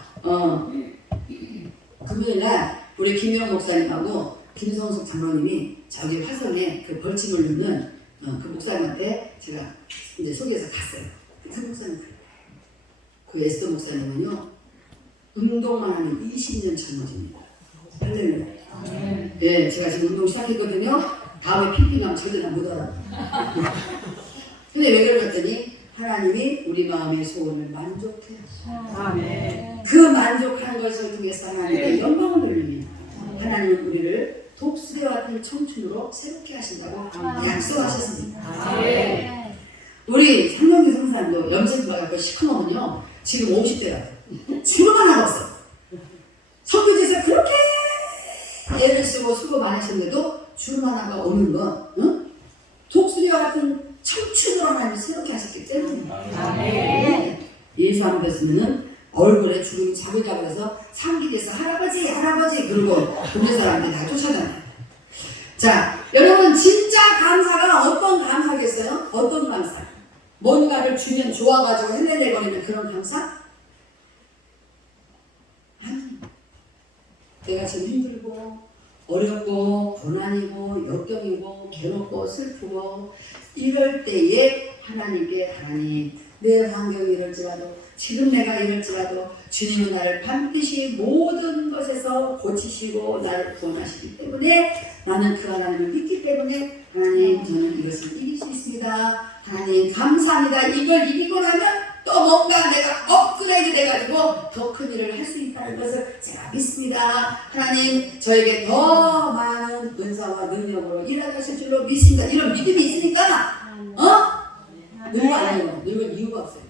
금요일날 우리 김영 목사님하고 김성숙 장로님이 저기 화성에 그 벌침을 넣는 그 목사님한테 제가 이제 소개해서 갔어요. 그 목사님 그 에스더 목사님은요 운동만 하면 20년 젊어집니다. 할렐루야. 네, 제가 지금 운동 시작했거든요. 다음에 핑핑하면 절대 못 알아. 근데 왜 그랬더니 하나님이 우리 마음의 소원을 만족해 하시고 그 만족한 것을 통해서 하나님의 영광을 돌립니다. 하나님은 우리를 독수리와 같은 청춘으로 새롭게 하신다고 약속하셨습니다. 우리 상명기 성사님도 염색과 갖고 시커먼요 지금 50대야. 지금 하나 없어. 선교지에서 그렇게 애를 쓰고 수고 많이 했는데도 주름 하나가 없는 건 독수리와 같은 청춘으로 하나님이 새롭게 하셨기 때문입니다. 예수 안 믿었으면 얼굴에 주름이 자글자글해서 상기돼서 할아버지 할아버지 그러고 동네 사람들이 다 쫓아다녀요. 자, 여러분 진짜 감사가 어떤 감사겠어요? 어떤 감사? 뭔가를 주면 좋아가지고 헬렐레거리는 그런 감사? 아니, 내가 지금 힘들고 어렵고 고난이고 역경이고 괴롭고 슬프고 이럴 때에 하나님께 하나님 내 환경이 이럴지라도 지금 내가 이럴지라도 주님은 나를 반드시 모든 것에서 고치시고 나를 구원하시기 때문에 나는 그 하나님을 믿기 때문에 하나님 저는 이것을 이길 수 있습니다. 하나님 감사합니다. 이걸 이기고 나면 또 뭔가 내가 업그레이드 돼가지고 더 큰 일을 할 수 있다는 것을 제가 믿습니다. 하나님 저에게 더 많은 은사와 능력으로 일하실 줄로 믿습니다. 이런 믿음이 있으니까 늙어 아니에요. 늙은 이유가 없어요.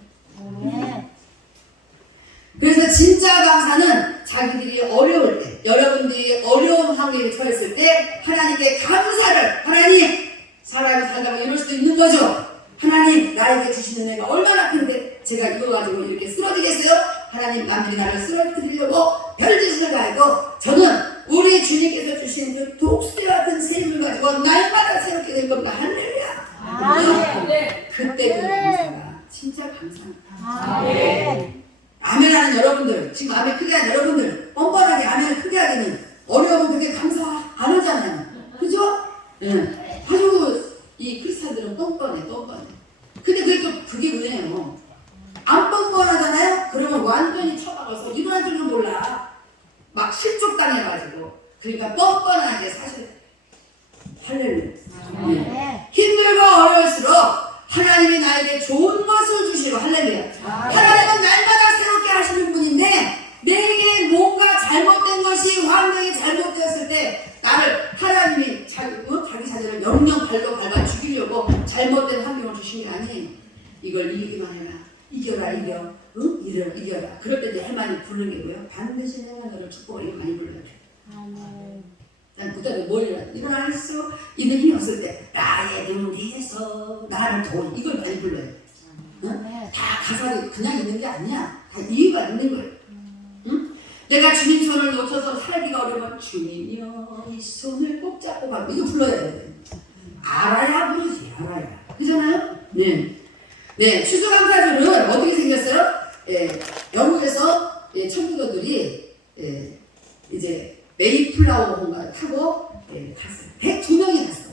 그래서 진짜 감사는 자기들이 어려울 때 여러분들이 어려운 환경에 처했을 때 하나님께 감사를 하나님 사람이 살다가 이럴 수도 있는 거죠. 하나님 나에게 주시는 애가 얼마나 큰데 제가 이거 가지고 이렇게 쓰러지겠어요? 하나님 남들이 나를 쓰러뜨리려고 별짓을 가하고 저는 우리 주님께서 주신 그 독수리 같은 셈을 가지고 날마다 새롭게 될 겁니다. 할렐루야. 그때 그 감사가 진짜 감사합니다. 아멘 하는 여러분들 지금 아멘 크게 하는 여러분들 뻔뻔하게 아멘 크게 하기는 어려우면 그게 감사 안 하잖아요. 그죠? 네. 아주 이 크리스찬들은 뻔뻔해. 근데 그게 은혜예요. 안 뻔뻔하잖아요? 그러면 완전히 쳐박아서 일어날 줄은 몰라. 막 실족당해가지고. 그러니까 뻔뻔하게 사실 할렐루야. 힘들고 어려울수록 하나님이 나에게 좋은 것을 주시고 할렐루야. 하나님은 날마다 새롭게 하시는 분인데 내게 뭔가 잘못된 것이 환경이 잘못되었을 때 나를 하나님이 자기 자녀를 영영 발로 밟아 죽이려고 잘못된 환경을 주신 게 아니에요. 이걸 이기기만 해라. 이겨라 이겨. 응? 이겨라. 그럴 때 내 할머니 부르는 게 뭐예요? 반드시 내가 너를 축복하려 많이 불러야 돼. 난 그때도 뭘 일어날 수 있는 힘이 없을 때 나의 눈 위에서 나를 도우 이걸 많이 불러요. 응? 다 가사가 그냥 있는 게 아니야. 다 이유가 있는 거예요. 응? 내가 주님 손을 놓쳐서 살기가 어려우면 주님이여 이 손을 꼭 잡고 가 이거 불러야 돼. 알아야 부르지 알아야. 그잖아요? 네. 추수감사절은 어떻게 생겼어요? 영국에서 천부교들이 이제 메이플라워 뭔가 타고 갔어요. 102명이 갔어.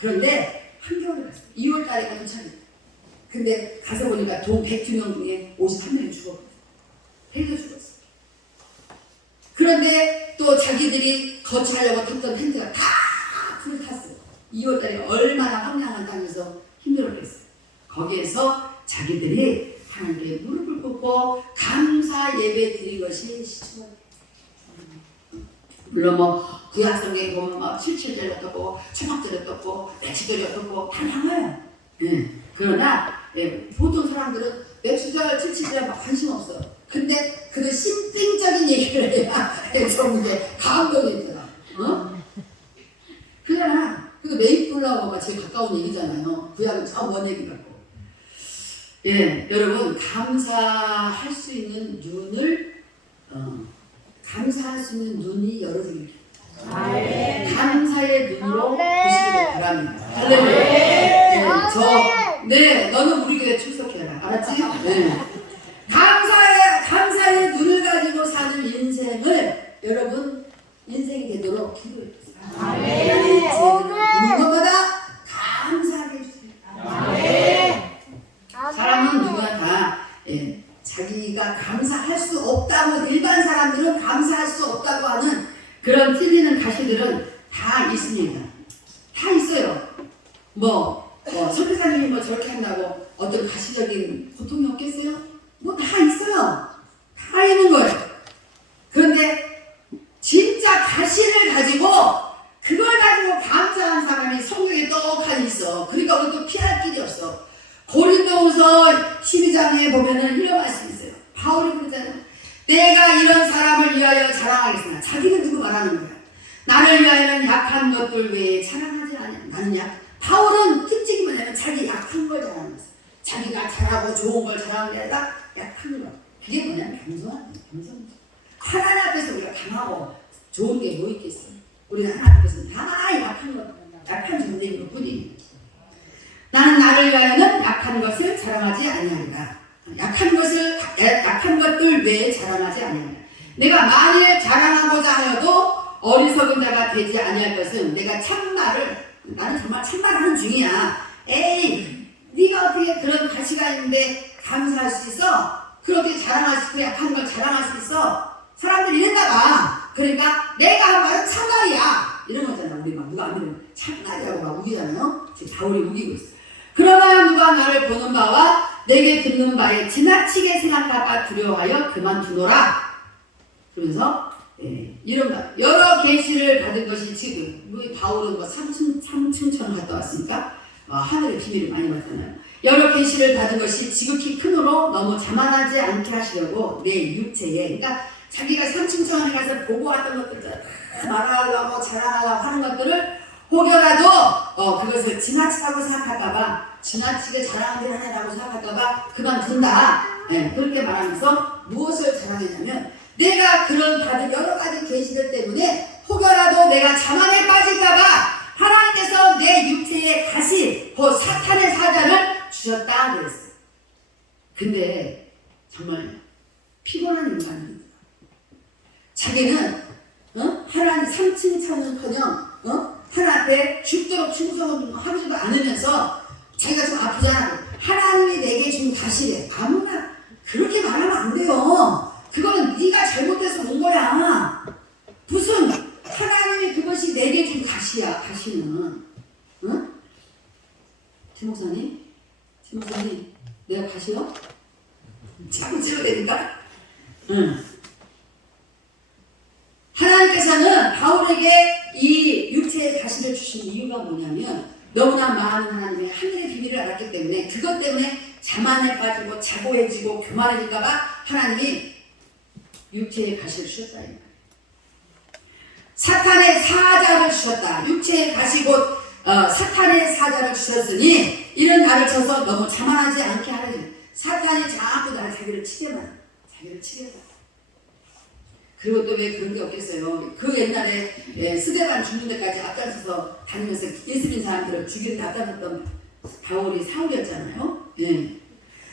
그런데 한겨울에 갔어. 2월 달에 도착했어. 근데 가서 보니까 102명 중에 51명이 죽었어. 헬겨 죽었어. 그런데 또 자기들이 거주하려고 탔던 텐트가 다 불탔어요. 2월달에 얼마나 황량한 땅에서 힘들었겠어요. 거기에서 자기들이 하나님께 무릎을 꿇고 감사 예배 드린 것이 시초가 물론 뭐 구약성경에 보면 막 칠칠절이 어떻고 초막절이 어떻고 맥주절이 어떻고 다 나와요. 그러나 보통 사람들은 맥주절, 칠칠절 막 관심 없어. 근데 그 신빙적인 얘기를 해야 좀 이제 감동이 있더라. 그러나 그 메이플라워가 제일 가까운 얘기잖아요. 구약은 참 먼 얘기 같고. 여러분 감사할 수 있는 눈을 감사할 수 있는 눈이 열어지길 감사의 눈으로 보시기를 바랍니다. 할렐루야. 너는 우리 교회 출석해라. 알았지? 감사의 눈을 가지고 사는 인생을 여러분 인생이 되도록 기도해 주세요. 제 보는 것마다 감사하게 해주세요. 사람은 누구나 다 자기가 감사할 수 없다고 일반 사람들은 감사할 수 없다고 하는 그런 틀리는 가시들은 다 있습니다. 다 있어요. 선교사님이 뭐 저렇게 한다고 어떤 가시적인 고통이 없겠어요? 뭐 다 있어요. 다 있는 거예요. 그런데 진짜 가시를 가지고 그걸 가지고 감사한 사람이 성경에 떡하니 있어. 그러니까 우리도 피할 길이 없어. 고린도후서 12장에 보면은 이런 말씀이 있어요. 바울이 그러잖아요. 내가 이런 사람을 위하여 자랑하겠으나 자기는 누구 말하는 거야. 나를 위하여는 약한 것들 외에 자랑하지 않냐. 나는 바울은 특징이 뭐냐면 자기 약한 걸 자랑하는 거야. 자기가 잘하고 좋은 걸 자랑하는 게 아니라 약한 거. 그게 뭐냐면 겸손한 거야. 겸손. 하나님 앞에서 우리가 강하고 좋은 게 뭐 있겠어요. 우리는 하나님 앞에서는 다 약한 것, 약한 존재인 것 뿐이에요. 나는 나를 위하여는 약한 것을 자랑하지 아니하리라. 약한 것들 외에 자랑하지 아니하리라. 내가 만일 자랑하고자 하여도 어리석은 자가 되지 아니할 것은 내가 나는 정말 참말하는 중이야. 에이, 네가 어떻게 그런 가시가 있는데 감사할 수 있어? 그렇게 자랑할 수 있고 약한 걸 자랑할 수 있어? 사람들이 이랬나 봐. 그러니까 내가 한 말은 참말이야. 이런 거잖아. 우리 막 누가 안 믿으면 참말이라고 막 우기잖아요. 지금 바울이 우기고 있어. 그러나 누가 나를 보는 바와 내게 듣는 바에 지나치게 생각하다 두려워하여 그만두노라. 그러면서 이런 여러 계시를 받은 것이 지금 우리 바울은 뭐 삼층천 갔다 왔으니까 하늘의 비밀을 많이 받잖아요. 여러 계시를 받은 것이 지극히 크므로 너무 자만하지 않게 하시려고 내 육체에, 그러니까 자기가 삼층천에 가서 보고 왔던 것들 말하려고 자랑하려고 하는 것들을 혹여라도 그것을 지나치다고 생각할까봐, 지나치게 자랑하긴 하냐라고 생각할까봐 그만둔다. 그렇게 말하면서 무엇을 자랑했냐면 내가 그런 받은 여러 가지 계시들 때문에 혹여라도 내가 자만에 빠질까봐 하나님께서 내 육체에 가시, 그 사탄의 사자를 주셨다 그랬어요. 근데 정말 피곤한 인간입니다. 자기는 하나님 삼층천은커녕 하나 앞에 죽도록 충성하지도 않으면서 자기가 좀 아프잖아. 하나님이 내게 준 가시래. 아무나 그렇게 말하면 안 돼요. 그거는 네가 잘못해서 온 거야. 무슨 하나님이 그것이 내게 준 가시야. 가시는 김목사님 내가 가시요? 자꾸 찍어대니까? 하나님께서는 바울에게 이 육체의 가시를 주신 이유가 뭐냐면 너무나 많은 하나님의 하늘의 비밀을 알았기 때문에 그것 때문에 자만에 빠지고 자고해지고 교만해질까봐 하나님이 육체의 가시를 주셨다. 사탄의 사자를 주셨다. 육체의 가시 곧 사탄의 사자를 주셨으니 이런 나를 쳐서 너무 자만하지 않게 하려니 사탄이 자꾸 자기를 치게 만 그리고 또 왜 그런 게 없겠어요. 그 옛날에 스데반 죽는 데까지 앞장서서 다니면서 예수님 사람들을 죽이는 데 앞장섰던 바울이 사울이었잖아요.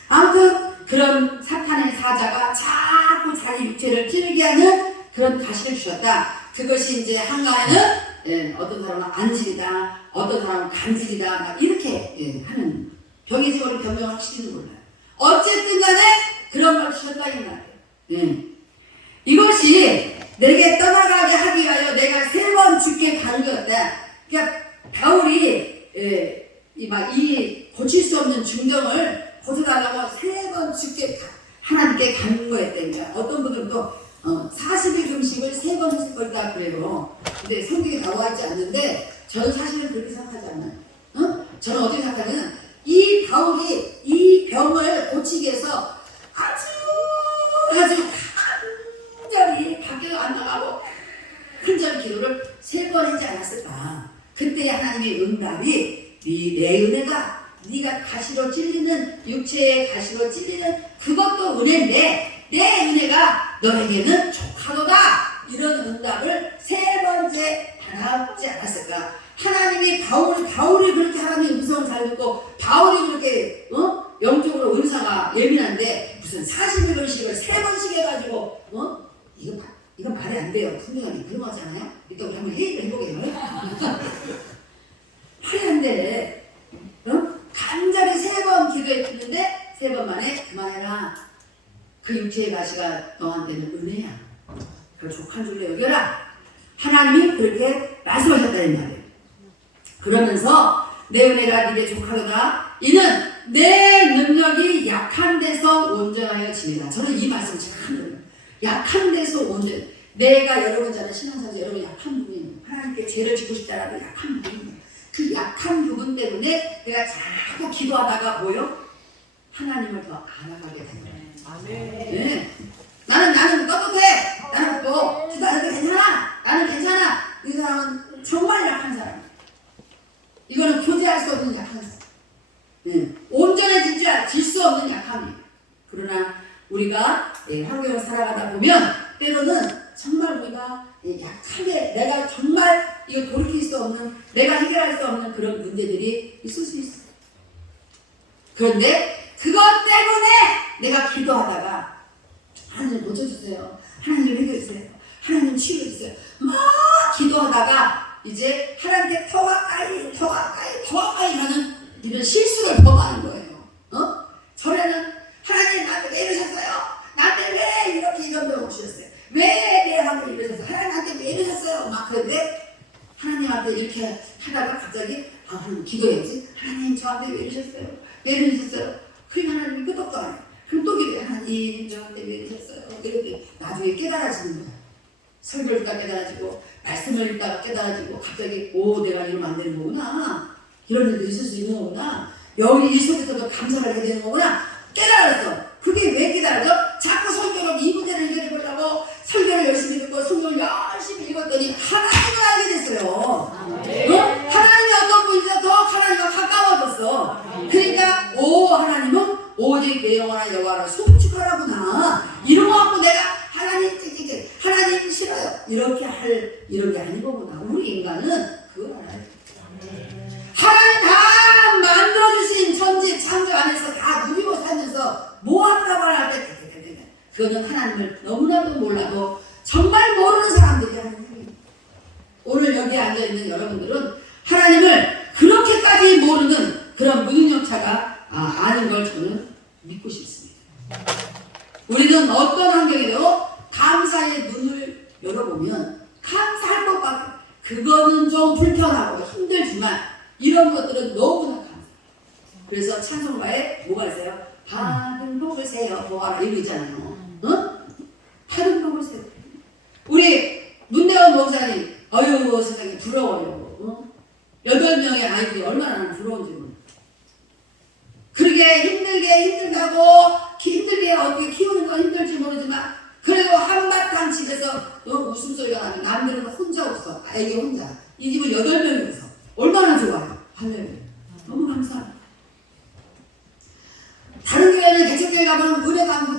아무튼 그런 사탄의 사자가 자꾸 자기 육체를 찌르게 하는 그런 가시를 주셨다. 그것이 이제 한가에는 어떤 사람은 안질이다, 어떤 사람은 간질이다, 막 이렇게 하는 병이지 우리 병명을 확실히 몰라요. 어쨌든 간에 그런 걸 주셨다 이 말이에요. 예. 이것이 내게 떠나가게 하기 위하여 내가 3번 죽게 간주었다. 그러니까 바울이 이 고칠 수 없는 중정을 고쳐달라고 3번 죽게 하나님께 간 거였다니까. 어떤 분들은 또 40일 금식을 3번 했을 거다 그래요. 근데 성경에 나와 있지 않는데 저는 사실은 그렇게 생각하지 않아요. 저는 어떻게 생각하냐면 이 바울이 이 병을 고치기 위해서 아주 간절히 밖에도 안 나가고 간절히 기도를 3번 하지 않았을까. 그때 하나님의 응답이 내 은혜가 네가 가시로 찔리는 육체의 가시로 찔리는 그것도 은혜인데 내 은혜가 너에게는 족하도다. 이런 응답을 3번째 받았지 않았을까. 하나님이 바울이 그렇게 하나님의 음성을 잘 듣고 바울이 그렇게 영적으로 은사가 예민한데 무슨 40일 금식을 3번씩 해가지고 이거 말이 안 돼요. 분명히 그런 거잖아요. 이따 우리 한번 회의를 해보게요. 말이 안 돼. 간절히 3번 기도했는데 3번 만에 그만해라. 그 육체의 가시가 너한테는 은혜야. 그걸 족한 줄로 여겨라. 하나님이 그렇게 말씀하셨다는 말이에요. 그러면서 내 은혜가 네게 족하도다. 이는 내 능력이 약한 데서 온전하여 집니다. 저는 이 말씀 참 좋아요. 약한 데서 온전. 내가 여러분 전에 신앙생활에서 여러분 약한 부분이에요. 하나님께 죄를 짓고 싶다라고 약한 부분이에요. 그 약한 부분 때문에 내가 자꾸 기도하다가 뭐요? 하나님을 더 알아가게 되는 거예요. 네. 나는 떳떳해. 나는 뭐 기도하는데 괜찮아. 나는 괜찮아. 이 사람은 정말 약한 사람. 이거는 교제할 수 없는 약한 사람. 네. 온전해질 수 없는 약함이에요. 그러나 우리가 환경을 살아가다 보면 때로는 정말 우리가 약하게 내가 정말 이거 돌이킬 수 없는 내가 해결할 수 없는 그런 문제들이 있을 수 있어요. 그런데 그것 때문에 내가 기도하다가 하나님 고쳐주세요. 하나님 해결해주세요. 하나님 치료해주세요. 막 기도하다가 이제 하나님께 더 가까이 가는 이런 실수를 범하는 거예요. 전에는 하나님 나한테 왜 이러셨어요? 나한테 왜 이렇게 이런 병을 주셨어요? 왜 내 하고 이러셨어요? 하나님 나한테 왜 이러셨어요? 막 그런데 하나님한테 이렇게 하다가 갑자기 하나님 기도해야지. 하나님 저한테 왜 이러셨어요? 왜 이러셨어요? 그러니까 하나님이 끄떡도 안 해요. 그럼 또 기도해. 하나님 저한테 왜 이러셨어요? 이렇게 나중에 깨달아지는 거야. 설교를 듣다 깨달아지고 말씀을 읽다가 깨달아지고 갑자기 내가 이러면 안 되는 거구나. 이런 일도 있을 수 있는 거구나. 여기 이 속에서도 감사를 해야 되는 거구나. 깨달았어. 그게 왜 깨달아져? 자꾸 설교를 이 문제를 해결해보려고 설교를 열심히 듣고 성경을 열심히 읽었더니 하나님을 알게 됐어요. 하나님이 어떤 분이서 더 하나님과 가까워졌어. 그러니까 하나님은 오직 내 영원한 여호와를 송축하라구나. 이런 거 갖고 내가 하나님 싫어요 이런 게 아니거구나. 우리 인간은 그걸 알아야 돼. 하나님 다 만들어주신 천지 창조 안에서 다 누리고 살면서 뭐 한다고 할 때 그거는 하나님을 너무나도 몰라도 정말 모르는 사람들이 하는 일이에요. 오늘 여기 앉아있는 여러분들은 하나님을 그렇게까지 모르는 그런 무능력자가 아는 걸 저는 믿고 싶습니다. 우리는 어떤 환경이라도 감사의 눈을 열어보면 감사할 것밖에 그거는 좀 불편하고 힘들지만 이런 것들은 너무나 감사해요. 그래서 찬송가에 뭐가 있어요? 받은 복을 세요 보아라 이거 있잖아요. 받은 복을 세요. 우리 문대원 목사님 세상에 부러워요. 8명의 아이들이 얼마나 부러운지 몰라요. 그러게 힘들게 어떻게 키우는 건 힘들지 모르지만 그래도 한바탕 집에서 웃음소리가 나면 남들은 혼자 웃어. 애기 혼자. 이 집은 8명이 웃어. 얼마나 좋아요. 할렐루야. 너무 감사합니다. 다른 교회는 개척교회 가면 은혜 감사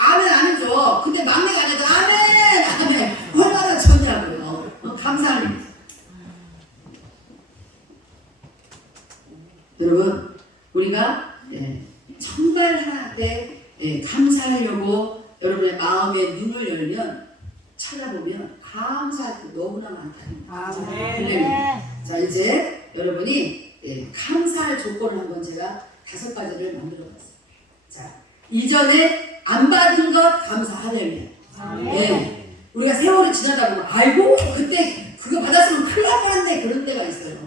아멘 안 해줘. 근데 막내가 아니라 아멘 얼마나 좋냐고요. 감사합니다. 여러분 우리가 정말 하나님께 감사하려고 여러분의 마음의 눈을 열면 찾아보면 감사할 게 너무나 많다는. 자 이제 여러분이 감사할 조건을 한번 제가 5가지를 만들어 봤어요. 자 이전에 안 받은 것 감사하려면. 네. 우리가 세월이 지나다 보면 아이고 그때 그거 받았으면 큰일 날 뻔했네 그런 때가 있어요.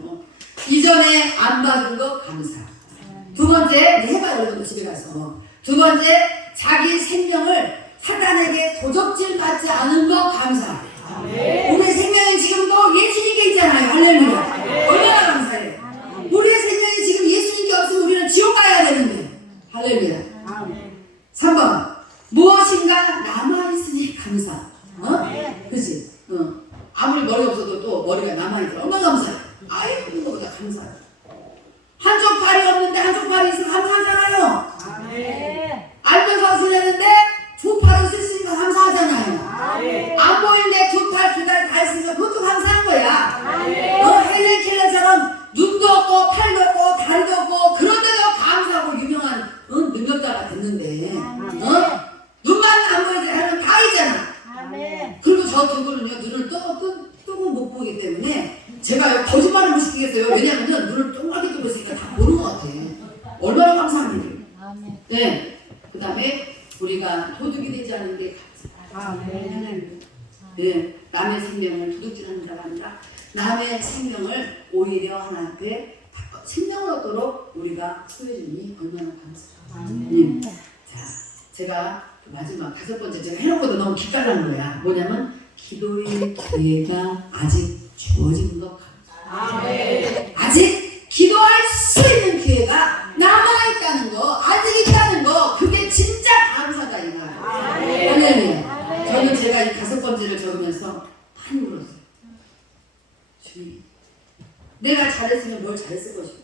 이전에 안 받은 것 감사. 두 번째 해봐요. 여러분도 집에 가서. 두 번째 자기 생명을 사단에게 도적질 받지 않은 것 감사. 우리의 생명이 지금도 예수님께 있잖아요. 할렐루야. 얼마나 감사해요. 우리의 생명이 지금 예수님께 없으면 우리는 지옥 가야 되는데. 할렐루야. 3번 무엇인가 남아있으니 감사. 그치? 아무리 머리 없어도 또 머리가 남아있더라. 얼마나 감사해. 아이고 그거보다 감사해. 한쪽 팔이 없는데 한쪽 팔이 있으면 감사하잖아요. 알면서 지내는데 두 팔을 쓰시니까 감사하잖아요. 안 보이는데 두 팔, 두 다리 다 있으니까 그것도 감사한 거야. 헬렌 켈러처럼 눈도 없고 팔도 없고 다리도 없고 그런데도 감사하고 유명한 능력자가 됐는데 눈만 안 보이지 하면 다 있잖아. 그리고 저 두 분은요 눈을 뜨고 못 보기 때문에 제가 거짓말을 못 시키겠어요. 왜냐하면 눈을 동그랗게 뜨고 있으니까 다 보는 것 같아. 얼마나 감사한 일이에요. 네. 그 다음에 우리가 도둑이 되지 않은 게 감사. 네. 남의 생명을 도둑질하는 자가 아니라 남의 생명을 오히려 하나 앞에 생명을 얻도록 우리가 소해주니 얼마나 감사해요. 자, 제가 마지막 5번째 제가 해놓고도 너무 기깔나는 거야. 뭐냐면 기도의 기회가 아직 주어진 것 감사. 아직 기도할 수 있는 기회가 남아있다는 거, 아직 있다는 거, 그게 진짜 감사다 이 말이에요. 저는 제가 이 5번째를 적으면서 많이 울었어요. 주님, 내가 잘했으면 뭘 잘했을 것이고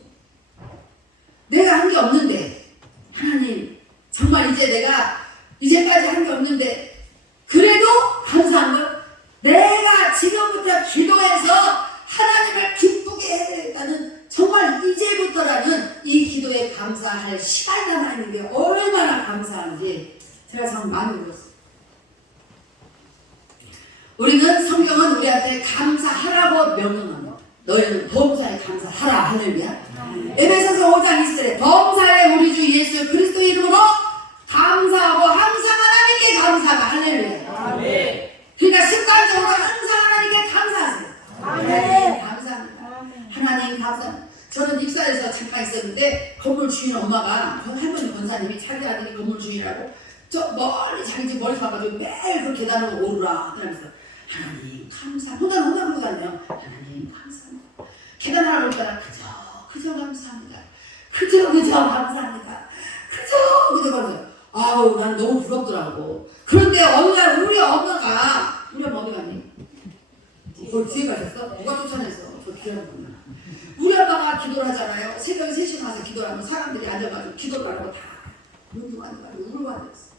내가 한 게 없는데 하나님 정말 이제 내가 이제까지 한 게 없는데 그래도 감사한 건 내가 지금부터 기도해서 하나님을 기쁘게 해야 되겠다는 정말 이제부터라는 이 기도에 감사할 시간이 남아있는 게 얼마나 감사한지 제가 정말 많이 울었어요. 우리는 성경은 우리한테 감사하라고 명령합니다. 너희는 범사에 감사하라. 할렐루야. 에베소서 5장 20절에 범사에 우리 주 예수 그리스도 이름으로 감사하고 항상 하나님께 감사하라. 할렐루야. 그러니까 습관적으로 항상 하나님께 감사하세요. 하나님 감사합니다. 하나님 감사합니다. 저는 익산에서 잠깐 있었는데 건물 주인 엄마가 할머니 권사님이 자기 아들이 건물 주인이라고 저 멀리 자기 집 멀리서 와가지고 매일 그 계단을 오르라 하면서 하나님 감사합니다. 혼자 보고 다녀요. 하나님 감사합니다. 계단 하나 올 때랑 그저 감사합니다. 그저 감사합니다. 그저 감사합니다. 아우 난 너무 부럽더라고. 그런데 어느 날 우리 엄마가 우리 엄마 어디 갔니? 거기 뒤에 가셨어? 누가 쫓아냈어? 저 뒤에 갔구나. 우리 엄마가 기도를 하잖아요. 새벽 3시에 가서 기도를 하면 사람들이 앉아가지고 기도를 하라고 다 울고 앉아가지고 울고 앉았어.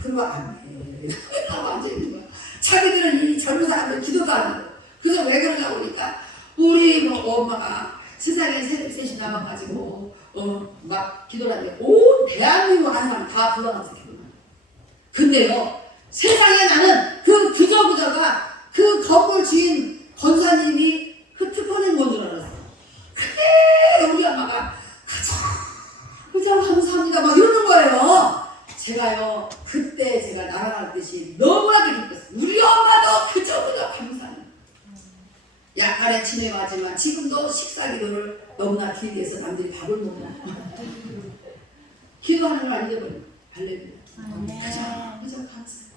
그리고 아멘 하고 앉아있는 거야. 자기들은 이 젊은 사람들 기도도 안 하고. 그래서 왜 그러냐고 그러니까 우리 엄마가 세상에 새벽 3시 남아가지고 막 기도를 하는데 온 대한민국 하는 사람 다 불러놔서 기도를 하는. 근데요 세상에 나는 그저가 그 건물 주인 권사님이 특권인 건 줄 알았어. 근데 우리 엄마가 그저 감사합니다 막 이러는 거예요. 제가요 그때 제가 날아갈 듯이 너무나도 기뻤어요. 우리 엄마도 그저 감사합니다. 약간의 침해가지만 지금도 식사 기도를 너무나 길게 해서 남들이 밥을 먹나 기도하는 걸 안 잊어버려요. 할렐루야. 그저 감사.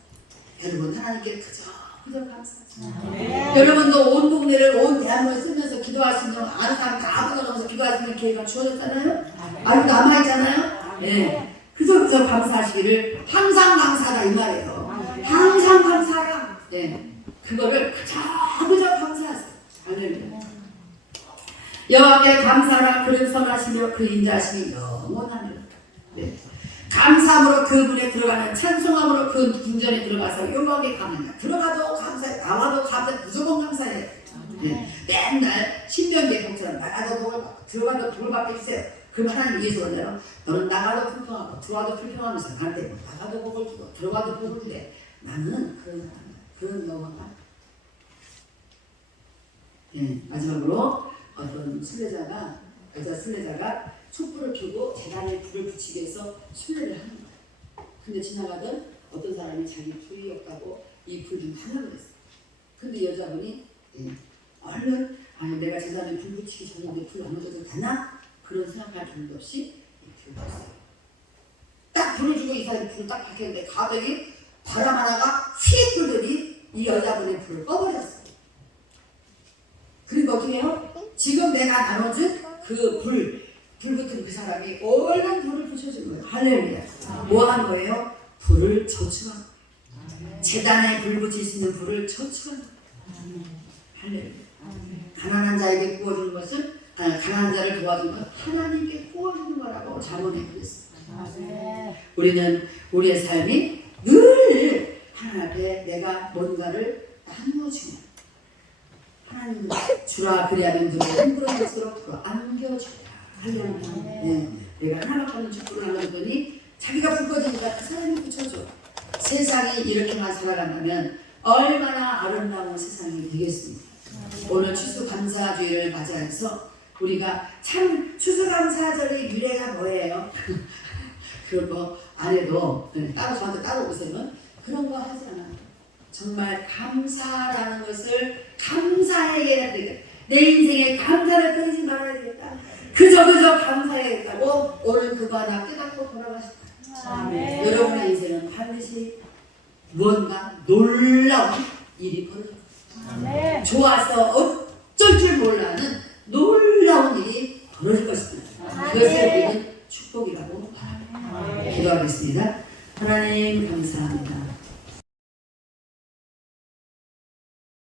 여러분 하나님께 그저 감사하죠. 여러분도 온 동네를 온 대한민국을 쓰면서 기도할 수 있는 아는 사람 다 불러가면서 기도할 수 있는 기회가 주어졌잖아요. 아직 남아있잖아요. 네. 그저 감사하시기를 항상 감사하라 이 말이에요. 항상 감사하라. 네. 그거를 그저 감사하세요. 할렐루야. 여호와께 감사하라. 그는 선하시며 그 인자하심이 영원하니라. 네. 감사함으로 그 문에 들어가는 찬송함으로 그 궁전에 들어가서 여호와께 감사합니다. 들어가도 감사해, 나와도 감사해, 무조건 감사해. 네. 맨날 신명기의 경처럼 나가도 복을 받고 들어가도 복을 받게 해주세요. 그럼 하나님 위해서 원래는 너는 나가도 불평하고 들어와도 불평하면서 나한테 나가도 복을 주고 들어가도 복을 주래. 나는 그런 여호와가. 네. 마지막으로 어떤 여자 순례자가 촛불을 켜고 재단에 불을 붙이기 위해서 순례를 하는 거예요. 근데 지나가던 어떤 사람이 자기 불이 없다고 이 불 좀 하려고 그랬어. 근데 여자분이 얼른 아니 내가 재산에 불 붙이기 전에 불 안 얻어도 되나? 그런 생각할 정도 없이 불을 줬어요. 딱 불을 주고 이 사람이 불을 딱 밝혔는데 갑자기 바람 하나가 휙 불더니 이 여자분의 불을 꺼버렸어요. 그리고 어떻게 해요? 지금 내가 나눠준 그 불 붙은 그 사람이 얼른 불을 붙여준 거예요. 할렐루야. 뭐 한 거예요? 불을 저축한 거예요. 재단에 불 붙일 수 있는 불을 저축한 거예요. 할렐루야. 가난한 자에게 구워주는 것은 가난한 자를 도와주는 것 하나님께 구워주는 거라고 자문해 그랬어요. 우리는 우리의 삶이 늘 하나님 앞에 내가 뭔가를 나누어주면 하나님은 주라 그리하면 누가 힘들어질수록 안겨주라. 할렐루야. 네. 내가 하나밖에 없는 축복을 나눠줬더니 자기가 불 꺼지니까 그 사람이 붙여줘. 세상이 이렇게만 살아간다면 얼마나 아름다운 세상이 되겠습니까? 오늘 추수감사주의를 맞이해서 우리가 참 추수감사절의 유래가 뭐예요? 그런 거 안 해도 따로 저한테 따로 오시면 그런 거 하지 않아요. 정말 감사라는 것을 감사해야 되겠다. 내 인생에 감사를 끊이지 말아야 되겠다. 그저 감사해야겠다고 오늘 그거 하나 깨닫고 돌아가셨다. 여러분의 인생은 반드시 무언가 놀라운 일이 벌어져요. 좋아서 어쩔 줄 몰라는